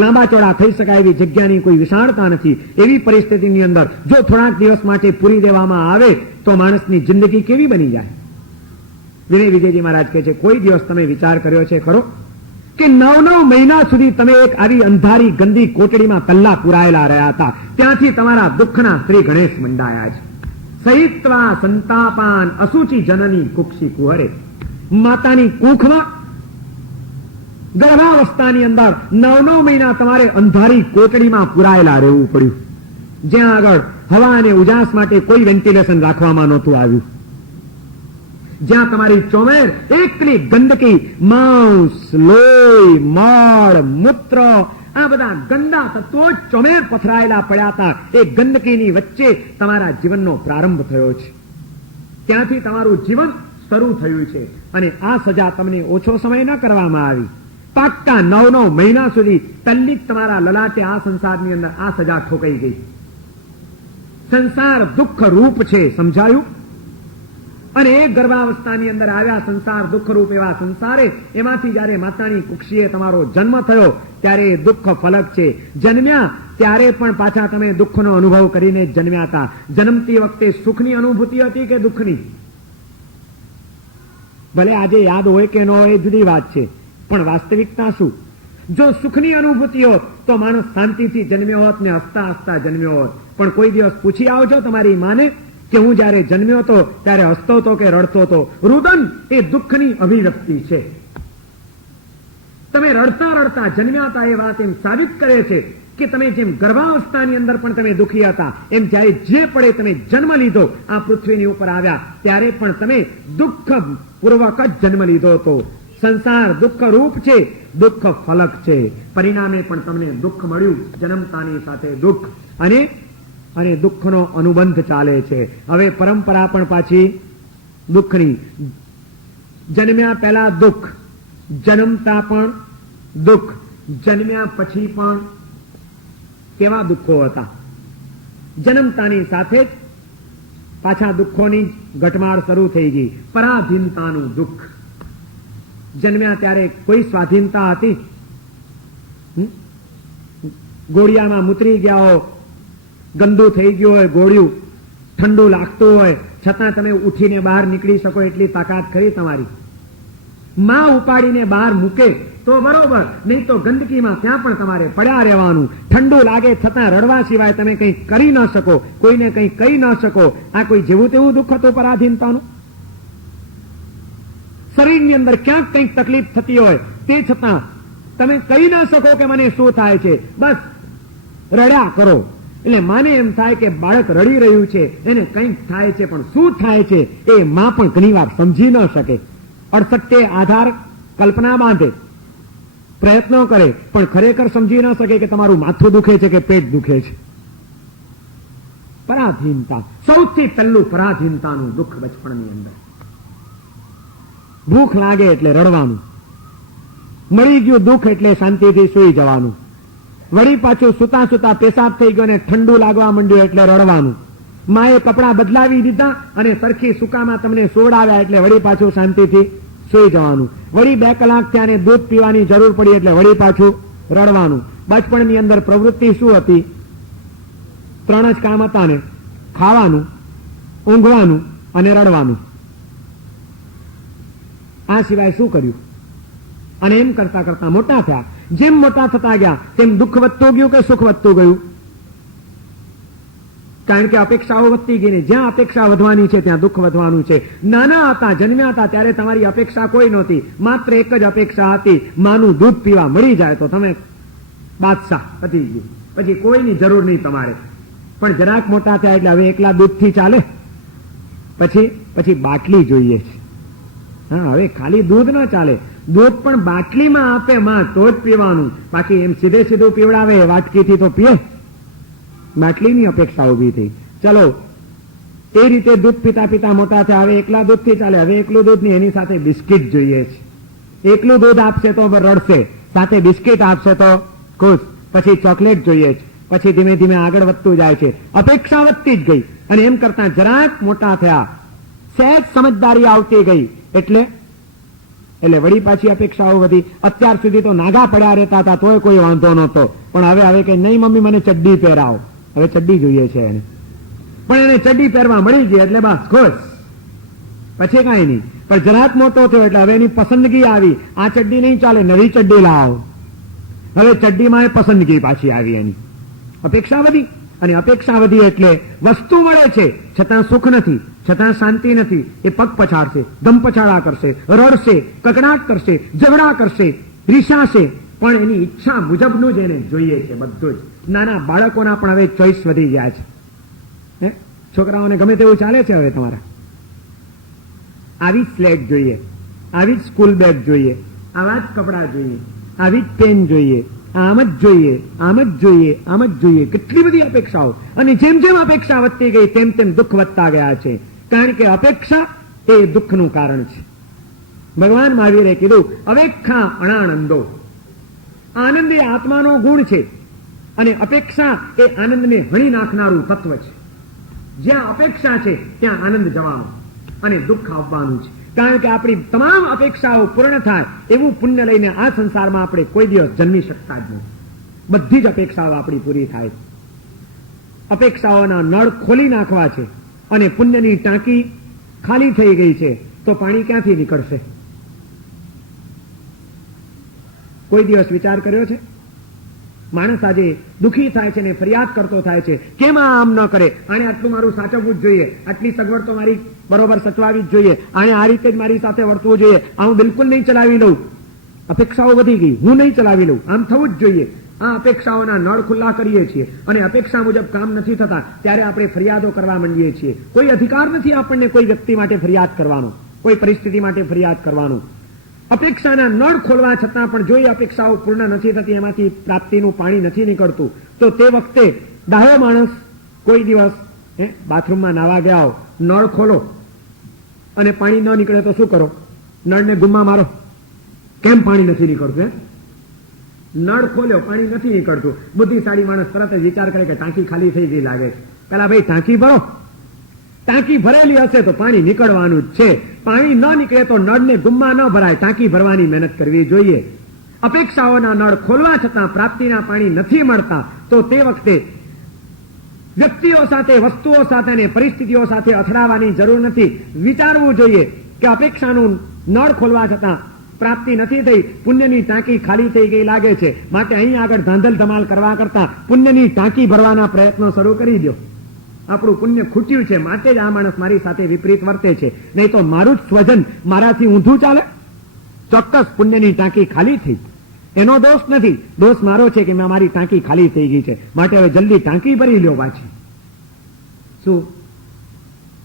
લાંબા ચોડા થઈ શકાય એવી જગ્યાની કોઈ વિશાળતા નથી. એવી પરિસ્થિતિની અંદર જો થોડાક દિવસ માટે પૂરી દેવામાં આવે તો માણસની જિંદગી કેવી બની જાય? વિનય વિજયજી મહારાજ કહે છે, કોઈ દિવસ તમે વિચાર કર્યો છે ખરો કે 9 મહિના સુધી તમે એક આવી અંધારી ગંદી કોટડીમાં પહેલા પુરાયેલા રહ્યા હતા, ત્યાંથી તમારા દુઃખના શ્રી ગણેશ મંડાયા છે. સહિત્વા સંતાપાન અસુચિ જનની કુક્ષી કુહરે, માતાની કુખમાં ગર્ભાવસ્થાની અંદર 9 મહિના તમારે અંધારી કોટડીમાં પુરાયેલા રહેવું પડ્યું, જ્યાં આગળ હવા અને ઉજાસ માટે કોઈ વેન્ટિલેશન રાખવામાં નહોતું આવ્યું, જ્યાં તમારી ચોમેર એકલી ગંદકી, માંસ, લોહી, મળ, મૂત્ર, આ બધા ગંદા તત્વો ચોમેર પથરાયેલા પડ્યા હતા. એ ગંદકીની વચ્ચે તમારા જીવનનો પ્રારંભ થયો છે, ત્યાંથી તમારું જીવન શરૂ થયું છે. અને આ સજા તમને ઓછો સમય ન કરવામાં આવી, પાક્કા 9 મહિના સુધી તલ્લી તમારા લલાટે આ સંસારની અંદર આ સજા ઠોકાઈ ગઈ. સંસાર દુઃખ રૂપ છે, સમજાયું? અને એ ગર્ભાવસ્થાની અંદર આવ્યા સંસાર દુઃખ રૂપ એવા સંસારે, એમાંથી જયારે માતાની કુક્ષીએ તમારો જન્મ થયો ત્યારે દુઃખ ફલક છે. જન્મ્યા ત્યારે પણ પાછા તમે દુઃખનો અનુભવ કરીને જન્મ્યા હતા. જન્મતી વખતે સુખની અનુભૂતિ હતી કે દુઃખની? ભલે આજે યાદ હોય કે ન હોય એ જુદી વાત છે, પણ વાસ્તવિકતા શું? જો સુખની અનુભૂતિ હોત તો માણસ શાંતિથી જન્મ્યો હોત ને હસતા હસતા જન્મ્યો હોત. પણ કોઈ દિવસ પૂછી આવજો તમારી માને કે હું જયારે જન્મ્યો હતો ત્યારે હસતો હતો કે રડતો હતો? રુદન એ દુઃખની અભિવ્યક્તિ છે. તમે રડતા રડતા જન્મ્યા હતા એ વાત એમ સાબિત કરે છે કે તમે જેમ ગર્ભાવસ્થાની અંદર પણ તમે દુઃખી હતા, એમ જ્યારે જે પડે તમે જન્મ લીધો, આ પૃથ્વીની ઉપર આવ્યા ત્યારે પણ તમે દુઃખ પૂર્વક જ જન્મ લીધો હતો. સંસાર દુઃખ રૂપ છે, દુઃખ ફલક છે. પરિણામે પણ તમને દુઃખ મળ્યું, જન્મતાની સાથે દુઃખ, અને દુઃખનો અનુબંધ ચાલે છે. હવે પરંપરા પણ પાછી દુઃખની. જન્મ્યા પહેલા દુઃખ, જન્મતા પણ દુઃખ, જન્મ્યા પછી પણ કેવા દુઃખો હતા? જન્મતાની સાથે જ પાછા દુઃખોની ઘટમાળ શરૂ થઈ ગઈ. પરાધીનતાનું દુઃખ. જન્મ્યા ત્યારે કોઈ સ્વાધીનતા હતી? ગોળિયામાં મૂતરી ગયા હો, ગંદુ થઈ ગયું હોય ગોળિયું, ઠંડુ લાગતું હોય છતાં તમે ઉઠીને બહાર નીકળી શકો એટલી તાકાત ખરી તમારી? માં ઉપાડીને બહાર મૂકે તો તો બરોબર, નહીં તો ગંદકીમાં ત્યાં પણ તમારે પડ્યા રહેવાનું. ઠંડુ લાગે છતાં રડવા સિવાય તમે કંઈ કરી ન શકો, કોઈને કંઈ કહી ન શકો. આ કોઈ જેવું તેવું દુઃખ હતું પરાધીનતાનું? શરીરની અંદર ક્યાંક કંઈક તકલીફ થતી હોય તે છતાં તમે કહી ન શકો કે મને શું થાય છે, બસ રડ્યા કરો. એટલે માને એમ થાય કે બાળક રડી રહ્યું છે, એને કંઈક થાય છે, પણ શું થાય છે એ માં પણ ઘણી વાર સમજી ન શકે. અડસટ્ટે આધાર કલ્પના બાંધે, પ્રયત્નો કરે, પણ ખરેખર સમજી ન શકે કે તમારું માથું દુખે છે કે પેટ દુખે છે. પરાધીનતા, સૌથી પહેલું પરાધીનતાનું દુઃખ બચપણની અંદર. ભૂખ લાગે એટલે રડવાનું, મળી ગયું દુઃખ એટલે શાંતિથી સૂઈ જવાનું. વળી પાછું સુતા સુતા પેશાબ થઈ ગયો ને ઠંડુ લાગવા માંડ્યું એટલે રડવાનું. માએ કપડાં બદલાવી દીધા અને સરખી સુકામાં તમને સોડાવ્યા એટલે વળી પાછું શાંતિથી સૂઈ જવાનું. વળી 2 કલાક થયા ને દૂધ પીવાની જરૂર પડી એટલે વળી પાછું રડવાનું. બચપણની અંદર પ્રવૃત્તિ શું હતી? 3 જ કામ હતા ને, ખાવાનું, ઊંઘવાનું અને રડવાનું. આ સિવાય શું કર્યું? અને એમ કરતા કરતા મોટા થયા. જેમ મોટા થતા ગયા તેમ દુઃખ વધતું ગયું કે સુખ વધતું ગયું? કારણ કે અપેક્ષાઓ વધતી ગઈ ને જ્યાં અપેક્ષા વધવાની છે ત્યાં દુઃખ વધવાનું છે. નાના હતા, જન્મ્યા હતા ત્યારે તમારી અપેક્ષા કોઈ નહોતી, માત્ર એક જ અપેક્ષા હતી, માનું દૂધ પીવા મળી જાય તો તમે બાદશાહ, પતી ગયું, પછી કોઈની જરૂર નહીં તમારે. પણ જરાક મોટા થયા એટલે હવે એકલા દૂધથી ચાલે, પછી બાટલી જોઈએ છે. હા, હવે ખાલી દૂધ ન ચાલે, દૂધ પણ બાટલીમાં આપે માં તો જ પીવાનું, બાકી એમ સીધે સીધું પીવડાવે વાટકીથી તો પીએ? બાટલીની અપેક્ષા ઉભી થઈ. ચલો એ રીતે દૂધ પીતા પીતા મોટા થયા. હવે એકલા દૂધથી ચાલે, હવે એકલું દૂધ નહીં, એની સાથે બિસ્કિટ જોઈએ છે. એકલું દૂધ આપશે તો રડશે, સાથે બિસ્કિટ આપશે તો ખુશ, પછી ચોકલેટ જોઈએ છે, પછી ધીમે ધીમે આગળ વધતું જાય છે. અપેક્ષા વધતી જ ગઈ અને એમ કરતા જરાક મોટા થયા, સહેજ સમજદારી આવતી ગઈ એટલે વળી પાછી અપેક્ષાઓ વધી. અત્યાર સુધી તો નાગા પડ્યા રહેતા હતા તોય કોઈ વાંધો નહોતો, પણ હવે કે નહીં મમ્મી મને ચડ્ડી પહેરાવો, હવે ચડ્ડી જોઈએ છે એને. પણ એને ચડ્ડી પહેરવા મળી ગઈ એટલે બસ ખુશ, પછી કાંઈ નહીં. પણ જરાક મોટો થયો એટલે હવે એની પસંદગી આવી, આ ચડ્ડી નહીં ચાલે, નવી ચડ્ડી લાવો. હવે ચડ્ડીમાં એ પસંદગી પાછી આવી એની. અપેક્ષા વધી અને અપેક્ષા વધી એટલે વસ્તુ મળે છે છતાં સુખ નથી, છતાં શાંતિ નથી. એ પગ પછાડશે, ધમ પછાડા કરશે, રડશે, કકડાટ કરશે, ઝઘડા કરશે, રીસાશે, પણ એની ઈચ્છા મુજબનું જ એને જોઈએ છે બધું જ. નાના બાળકોના પણ હવે ચોઈસ વધી ગયા છે. છોકરાઓને ગમે તેવું ચાલે છે હવે તમારા. આવી જ સ્લેટ જોઈએ, આવી જ સ્કૂલ બેગ જોઈએ, આવા જ કપડા જોઈએ, આવી જ પેન જોઈએ, આમ જ જોઈએ, આમ જ જોઈએ, આમ જ જોઈએ. કેટલી બધી અપેક્ષાઓ. અને જેમ જેમ અપેક્ષા વધતી ગઈ તેમ તેમ દુઃખ વધતા ગયા છે. કારણ કે અપેક્ષા એ દુઃખનું કારણ છે. ભગવાન મહાવીરે કીધું અવેક્ષા અણાનંદો. આનંદ એ આત્માનો ગુણ છે અને અપેક્ષા એ આનંદને હણી નાખનારું તત્વ છે. જ્યાં અપેક્ષા છે ત્યાં આનંદ જવાનો અને દુઃખ આવવાનું છે. કારણ કે આપણી તમામ અપેક્ષાઓ પૂર્ણ થાય એવું પુણ્ય લઈને આ સંસારમાં આપણે કોઈ દિવસ જન્મી શકતા જ નથી. બધી જ અપેક્ષાઓ આપણી પૂરી થાય. અપેક્ષાઓના નળ ખોલી નાખવા છે અને પુણ્યની ટાંકી ખાલી થઈ ગઈ છે તો પાણી ક્યાંથી નીકળશે? કોઈ દિવસ વિચાર કર્યો છે? માણસ આજે દુઃખી થાય છે ને ફરિયાદ કરતો થાય છે, કેમ આમ ન કરે, આને આટલું મારું સાચવવું જ જોઈએ, આટલી સગવડ તો મારી બરોબર સચવાવી જ જોઈએ, આને આ રીતે જ મારી સાથે વર્તવું જોઈએ, આ હું બિલકુલ નહીં ચલાવી લઉં. અપેક્ષાઓ વધી ગઈ, હું નહીં ચલાવી લઉં, આમ થવું જ જોઈએ. આ અપેક્ષાઓના નળ ખુલ્લા કરીએ છીએ અને અપેક્ષા મુજબ કામ નથી થતા ત્યારે આપણે ફરિયાદો કરવા માંડીએ છીએ. કોઈ અધિકાર નથી આપણને કોઈ વ્યક્તિ માટે ફરિયાદ કરવાનો, કોઈ પરિસ્થિતિ માટે ફરિયાદ કરવાનો. અપેક્ષાના નળ ખોલવા છતાં પણ જો એ અપેક્ષાઓ પૂર્ણ નથી થતી, એમાંથી પ્રાપ્તિનું પાણી નથી નીકળતું, તો તે વખતે ડાહ્યો માણસ કોઈ દિવસ બાથરૂમમાં નાવા ગયા હો, નળ ખોલો અને પાણી ન નીકળે તો શું કરો? નળને ગુમ્મા મારો, કેમ પાણી નથી નીકળતું? નળ ખોલ્યો, પાણી નથી નીકળતું. બુદ્ધિશાળી માણસ તરત જ વિચાર કરે કે ટાંકી ખાલી થઈ ગઈ લાગે છે. પેલા ભાઈ ટાંકી ભરો, ટાંકી ભરેલી હશે તો પાણી નીકળવાનું જ છે. પાણી ન નીકળે તો નળને ગુમ્મા ન ભરાય, ટાંકી ભરવાની મહેનત કરવી જોઈએ. અપેક્ષાઓના નળ ખોલવા છતાં પ્રાપ્તિના પાણી નથી મળતા તો તે વખતે વ્યક્તિઓ સાથે, વસ્તુઓ સાથે અને પરિસ્થિતિઓ સાથે અથડાવાની જરૂર નથી. વિચારવું જોઈએ કે અપેક્ષાનું નળ ખોલવા છતાં પ્રાપ્તિ નથી થઈ, પુણ્યની ટાંકી ખાલી થઈ ગઈ લાગે છે, માટે અહીં આગળ ધાંધલ ધમાલ કરવા કરતા પુણ્યની ટાંકી ભરવાના પ્રયત્નો શરૂ કરી દો. આપણું પુણ્ય ખૂટ્યું છે, માટે જ આ માણસ મારી સાથે વિપરીત વર્તે છે, નહીં તો મારું જ સ્વજન મારાથી ઊંધું ચાલે? ચોક્કસ પુણ્યની ટાંકી ખાલી થઈ, એનો દોષ નથી, દોષ મારો છે કે મારી ટાંકી ખાલી થઈ ગઈ છે, માટે હવે જલ્દી ટાંકી ભરી લ્યો પાછી. શું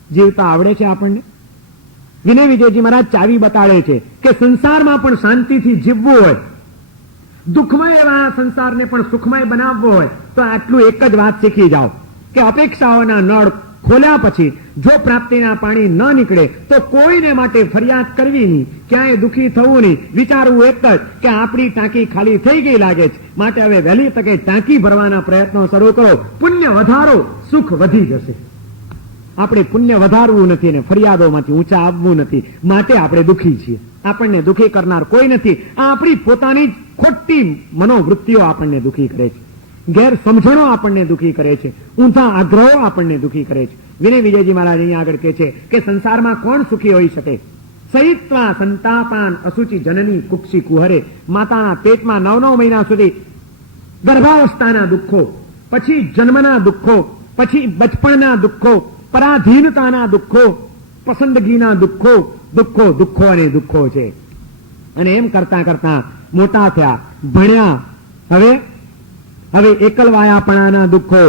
જીવતા આવડે છે આપણને? વિનય વિજયજી મહારાજ ચાવી બતાડે છે કે સંસારમાં પણ શાંતિથી જીવવું હોય, દુઃખમય એવા સંસારને પણ સુખમય બનાવવો હોય તો આટલું એક જ વાત શીખી જાઓ કે અપેક્ષાઓના નળ ખોલ્યા પછી જો પ્રાપ્તિના પાણી ન નીકળે તો કોઈને માટે ફરિયાદ કરવી નહીં, ક્યાંય દુઃખી થવું નહીં, વિચારવું એક જ કે આપણી ટાંકી ખાલી થઈ ગઈ લાગે છે, માટે હવે વહેલી તકે ટાંકી ભરવાના પ્રયત્નો શરૂ કરો. પુણ્ય વધારો, સુખ વધી જશે. આપણે પુણ્ય વધારવું નથી ને ફરિયાદોમાંથી ઊંચા આવવું નથી, માટે આપણે દુઃખી છીએ. આપણને દુઃખી કરનાર કોઈ નથી, આ આપણી પોતાની ખોટી મનોવૃત્તિઓ આપણને દુઃખી કરે છે, ગેર સમજણો આપણને દુઃખી કરે છે, ઊંધા આગ્રહો આપણને દુઃખી કરે છે. વિનય વિજયજી મહારાજ અહીંયા આગળ કહે છે કે સંસારમાં કોણ સુખી હોઈ શકે? સહિત્વા સંતાપાન અસુચિ જનની કુક્ષી કુહરે. માતાના પેટમાં 9 મહિના સુધી ગર્ભાવસ્થાના દુઃખો, પછી જન્મના દુઃખો, પછી બચપણના દુઃખો, પરાધીનતાના દુઃખો, પસંદગીના દુઃખો, દુઃખો દુઃખો અને દુઃખો છે. અને એમ કરતા કરતા મોટા થયા, ભણ્યા, હવે એકલવાયાપણાના દુઃખો,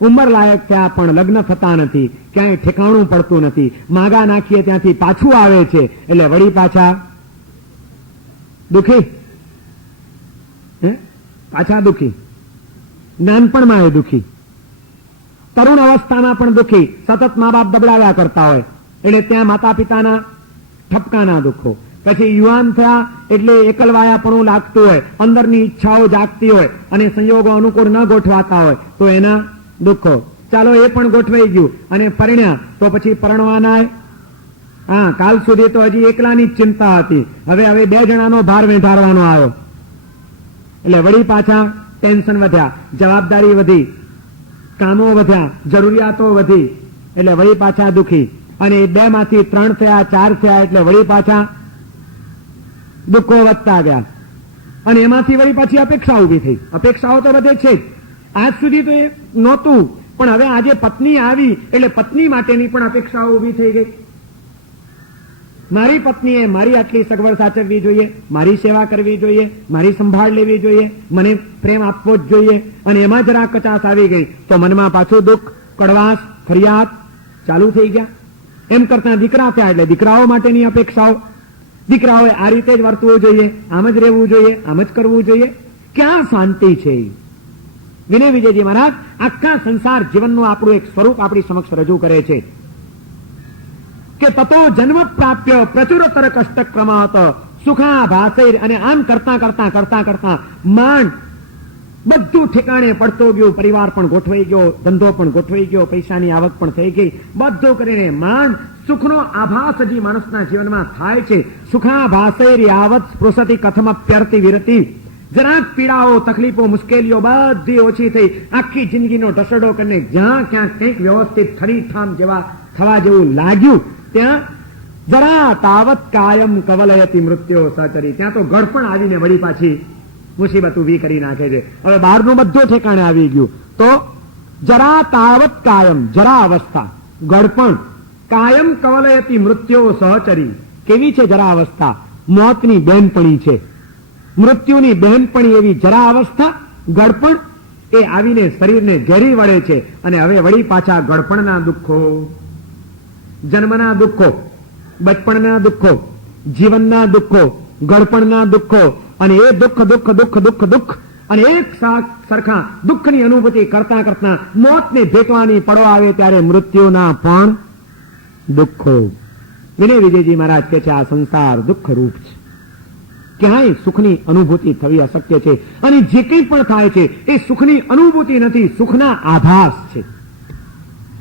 ઉંમર લાયક થયા પણ લગ્ન થતા નથી, ક્યાંય ઠેકાણું પડતું નથી, માગા નાખીએ ત્યાંથી પાછું આવે છે, એટલે વળી પાછા દુઃખી, પાછા દુઃખી, નાનપણમાં એ દુઃખી, તરુણ અવસ્થામાં પણ દુઃખી, સતત મા બાપ દબડાવ્યા કરતા હોય એટલે ત્યાં માતા પિતાના ઠપકાના દુઃખો, પછી યુવાન થયા એટલે એકલવાયાપણું લાગતું હોય, અંદરની ઈચ્છાઓ જાગતી હોય અને સંયોગો અનુકૂળ ન ગોઠવાતા હોય તો એના દુઃખો. ચાલો એ પણ ગોઠવાઈ ગયું અને પરણ્યા તો પછી પરણવાના, હા, કાલ સુધી તો હજી એકલાની જ ચિંતા હતી, હવે 2 જણાનો ભાર વેઠારવાનો આવ્યો એટલે વળી પાછા ટેન્શન વધ્યા, જવાબદારી વધી, કામો વધ્યા, જરૂરિયાતો વધી એટલે વળી પાછા દુઃખી, અને 2 માંથી 3 થયા, 4 થયા એટલે વળી પાછા દુઃખો વધતા ગયા, અને એમાંથી વળી પાછી અપેક્ષા ઉભી થઈ. અપેક્ષાઓ તો વધે છે જ, આજ સુધી તો એ નહોતું, પણ હવે આજે પત્ની આવી એટલે પત્ની માટેની પણ અપેક્ષાઓ ઉભી થઈ ગઈ. મારી પત્નીએ મારી આટલી સગવડ સાચવવી જોઈએ, મારી સેવા કરવી જોઈએ, મારી સંભાળ લેવી જોઈએ, મને પ્રેમ આપવો જ જોઈએ, અને એમાં જરા કચાશ આવી ગઈ તો મનમાં પાછું દુઃખ, કડવાશ, ફરિયાદ ચાલુ થઈ ગયા. એમ કરતા દીકરા થયા એટલે દીકરાઓ માટેની અપેક્ષાઓ, દીકરાઓએ આ રીતે જ વર્તવું જોઈએ, આમ જ રહેવું જોઈએ, આમ જ કરવું જોઈએ. ક્યાં શાંતિ છે? વિનય વિજયજી મહારાજ આખા સંસાર જીવનનું આપણું એક સ્વરૂપ આપણી સમક્ષ રજૂ કરે છે કે તતો જન્મ પ્રાપ્ય પ્રચુરતર કષ્ટ ક્રમાત સુખા ભાસૈર. અને આમ કરતા કરતા કરતા કરતા માંડ બધું ઠેકાણે પડતો ગયું, પરિવાર પણ ગોઠવાઈ ગયો, ધંધો પણ ગોઠવાઈ ગયો, પૈસાની આવક પણ થઈ ગઈ, બધું કરીને માંડ સુખનો આભાસ હજી માણસના જીવનમાં થાય છે. સુખા ભાસૈર યાવત સ્પૃશતિ કથમ અપ્યર્તિ વિરતિ. જરાક પીડાઓ, તકલીફો, મુશ્કેલીઓ બધી ઓછી થઈ, આખી જિંદગીનો ઢસડો કરીને જ્યાં ક્યાં કંઈક વ્યવસ્થિત ઠરીઠામ જેવા થવા જેવું લાગ્યું ત્યાં જરા તાવત કાયમ કવલયતી મૃત્યો સચરી. ત્યાં તો ગળપણ આવીને વળી પાછી મુસીબત ઉભી કરી નાખે છે. હવે બહારનું બધું ઠેકાણે આવી ગયું તો જરા તાવત કાયમ, જરા અવસ્થા, ગળપણ, કાયમ કવલયતી મૃત્યો સહચરી. કેવી છે જરા અવસ્થા? મોતની બેનપણી છે, મૃત્યુની બહેનપણી એવી જરા અવસ્થા, ગળપણ એ આવીને શરીરને ઘેરી વળે છે. અને હવે વળી પાછા ગળપણના દુઃખો, જન્મના દુઃખો, બચપણના દુઃખો, જીવનના દુઃખો, ગળપણના દુઃખો, અને એ દુઃખ દુઃખ દુઃખ દુઃખ દુઃખ અને એક સરખા દુઃખની અનુભૂતિ કરતા કરતા મોતને ભેટવાની પડો આવે ત્યારે મૃત્યુના પણ દુઃખો. વિનય વિજયજી મહારાજ કહે છે આ સંસાર દુઃખ રૂપ છે, ક્યાંય સુખની અનુભૂતિ થવી અશક્ય છે, અને જે કંઈ પણ થાય છે એ સુખની અનુભૂતિ નથી, સુખના આભાસ છે,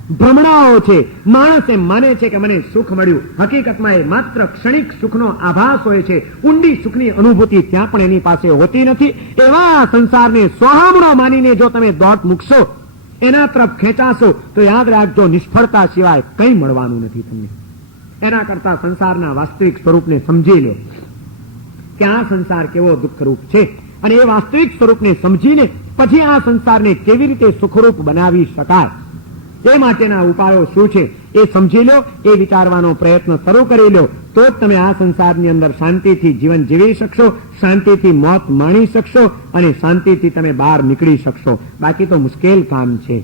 ભ્રમણાઓ છે. માણસ એમ માને છે કે મને સુખ મળ્યું, હકીકતમાં એ માત્ર ક્ષણિક સુખનો આભાસ હોય છે, ઊંડી સુખની અનુભૂતિ ત્યાં પણ એની પાસે હોતી નથી. એવા સંસારને સોહામણો માનીને જો તમે દોટ મૂકશો, એના તરફ ખેંચાશો તો યાદ રાખજો નિષ્ફળતા સિવાય કંઈ મળવાનું નથી તમને. એના કરતા સંસારના વાસ્તવિક સ્વરૂપને સમજી લો. કે આ સંસાર કેવો દુઃખરૂપ છે અને એ વાસ્તવિક સ્વરૂપને સમજીને પછી આ સંસારને કેવી રીતે સુખરૂપ બનાવી શકાય એ માટેના ઉપાયો શું છે એ સમજી લો, એ વિચારવાનો પ્રયત્ન શરૂ કરી લો, તો જ તમે આ સંસારની અંદર શાંતિથી જીવન જીવી શકશો, શાંતિથી મોત માણી શકશો અને શાંતિથી તમે બહાર નીકળી શકશો. બાકી તો મુશ્કેલ કામ છે.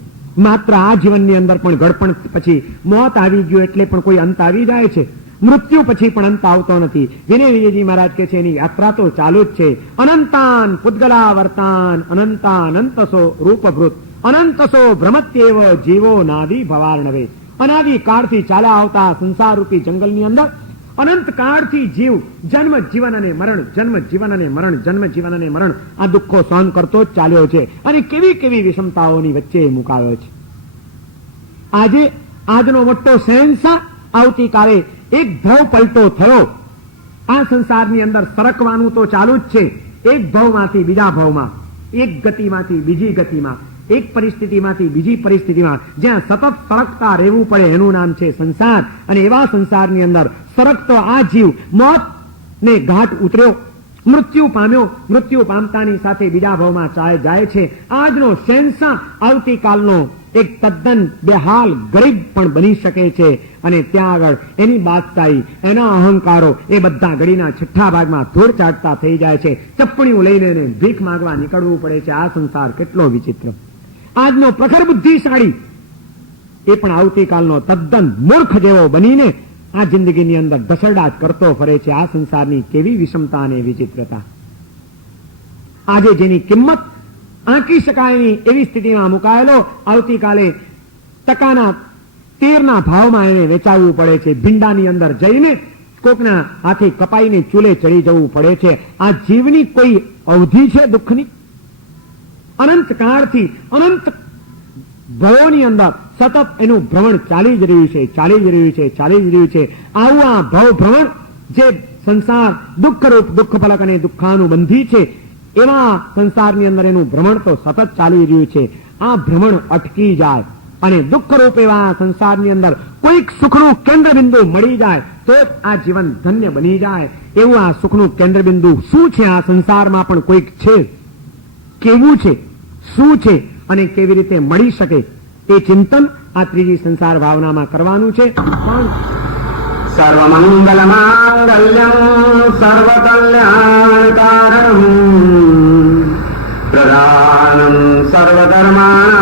માત્ર આ જીવનની અંદર પણ ઘડપણ પછી મોત આવી ગયું એટલે પણ કોઈ અંત આવી જાય છે? મૃત્યુ પછી પણ અંત આવતો નથી. વિનય વિજયજી મહારાજ કે છે એની યાત્રા તો ચાલુ જ છે. અનંતાન પુદ્ગલાવર્તાન અનંતાનંતસો રૂપભૃત અનંતસો ભ્રમત્યેવ જીવો નાદી ભવાર્ણવે. અનાદિ કાળથી ચાલ્યા આવતા સંસાર રૂપી જંગલની અંદર અનંત કાળથી જીવ જન્મ જીવન અને મરણ, જન્મ જીવન અને મરણ, જન્મ જીવન અને મરણ આ દુઃખો સહન કરતો જ ચાલ્યો છે અને કેવી કેવી વિષમતાઓની વચ્ચે મુકાયો છે. આજે આજનો મોટો શહેનશાહ આવતીકાલે એક ભવ પલટો થયો. આ સંસારની અંદર સરકવાનું તો ચાલુ જ છે. એક ભવમાંથી બીજા ભવમાં, એક ગતિમાંથી બીજી ગતિમાં, એક પરિસ્થિતિમાંથી બીજી પરિસ્થિતિમાં જ્યાં સતત સરકતા રહેવું પડે એનું નામ છે સંસાર. અને એવા સંસારની અંદર સરકતો આ જીવ મોત ને ઘાટ ઉતર્યો, મૃત્યુ પામ્યો, મૃત્યુ પામતાની સાથે બીજા ભાવમાં જાય છે. આજનો શહેનશાહ આવતીકાલનો એક તદ્દન બેહાલ ગરીબ પણ બની શકે છે અને ત્યાં આગળ એની બાદશાહી, એના અહંકારો એ બધા ઘડીના છઠ્ઠા ભાગમાં ધૂળ ચાટતા થઈ જાય છે. ચપ્પણીઓ લઈને એને ભીખ માંગવા નીકળવું પડે છે. આ સંસાર કેટલો વિચિત્ર! આજનો પ્રખર બુદ્ધિશાળી એ પણ આવતીકાલનો તદ્દન મૂર્ખ જેવો બનીને આ જિંદગીની અંદર ઢસરડા જ કરતો ફરે છે. આ સંસારની કેવી વિષમતા અને વિચિત્રતા! આજે જેની કિંમત આંકી શકાયની એવી સ્થિતિમાં મુકાયેલો આવતીકાલે ટકાના 13ના ભાવમાં એને વેચાવવું પડે છે. ભીંડાની અંદર જઈને કોકના હાથી કપાઈને ચૂલે ચડી જવું પડે છે. આ જીવની કોઈ અવધિ છે દુઃખની? અનંત કાળથી અનંત ભવોની અંદર સતત એનું ભ્રમણ ચાલી જ રહ્યું છે, ચાલી જ રહ્યું છે, ચાલી જ રહ્યું છે. આવું આ ભવ ભ્રમણ જે સંસાર દુઃખરૂપ, દુઃખ ફલક અને દુઃખાનુબંધી છે એવા સંસારની અંદર એનું ભ્રમણ તો સતત ચાલી રહ્યું છે. આ ભ્રમણ અટકી જાય અને દુઃખરૂપ એવા સંસારની અંદર કોઈક સુખનું કેન્દ્રબિંદુ મળી જાય તો જ આ જીવન ધન્ય બની જાય. એવું આ સુખનું કેન્દ્રબિંદુ શું છે? આ સંસારમાં પણ કોઈક છે? કેવું છે? શું છે? અને કેવી રીતે મળી શકે એ ચિંતન આ ત્રીજી સંસાર ભાવનામાં કરવાનું છે. સર્વમંગલ માંગલ્યં સર્વકલ્યાણકારં પ્રધાનં સર્વધર્માણાં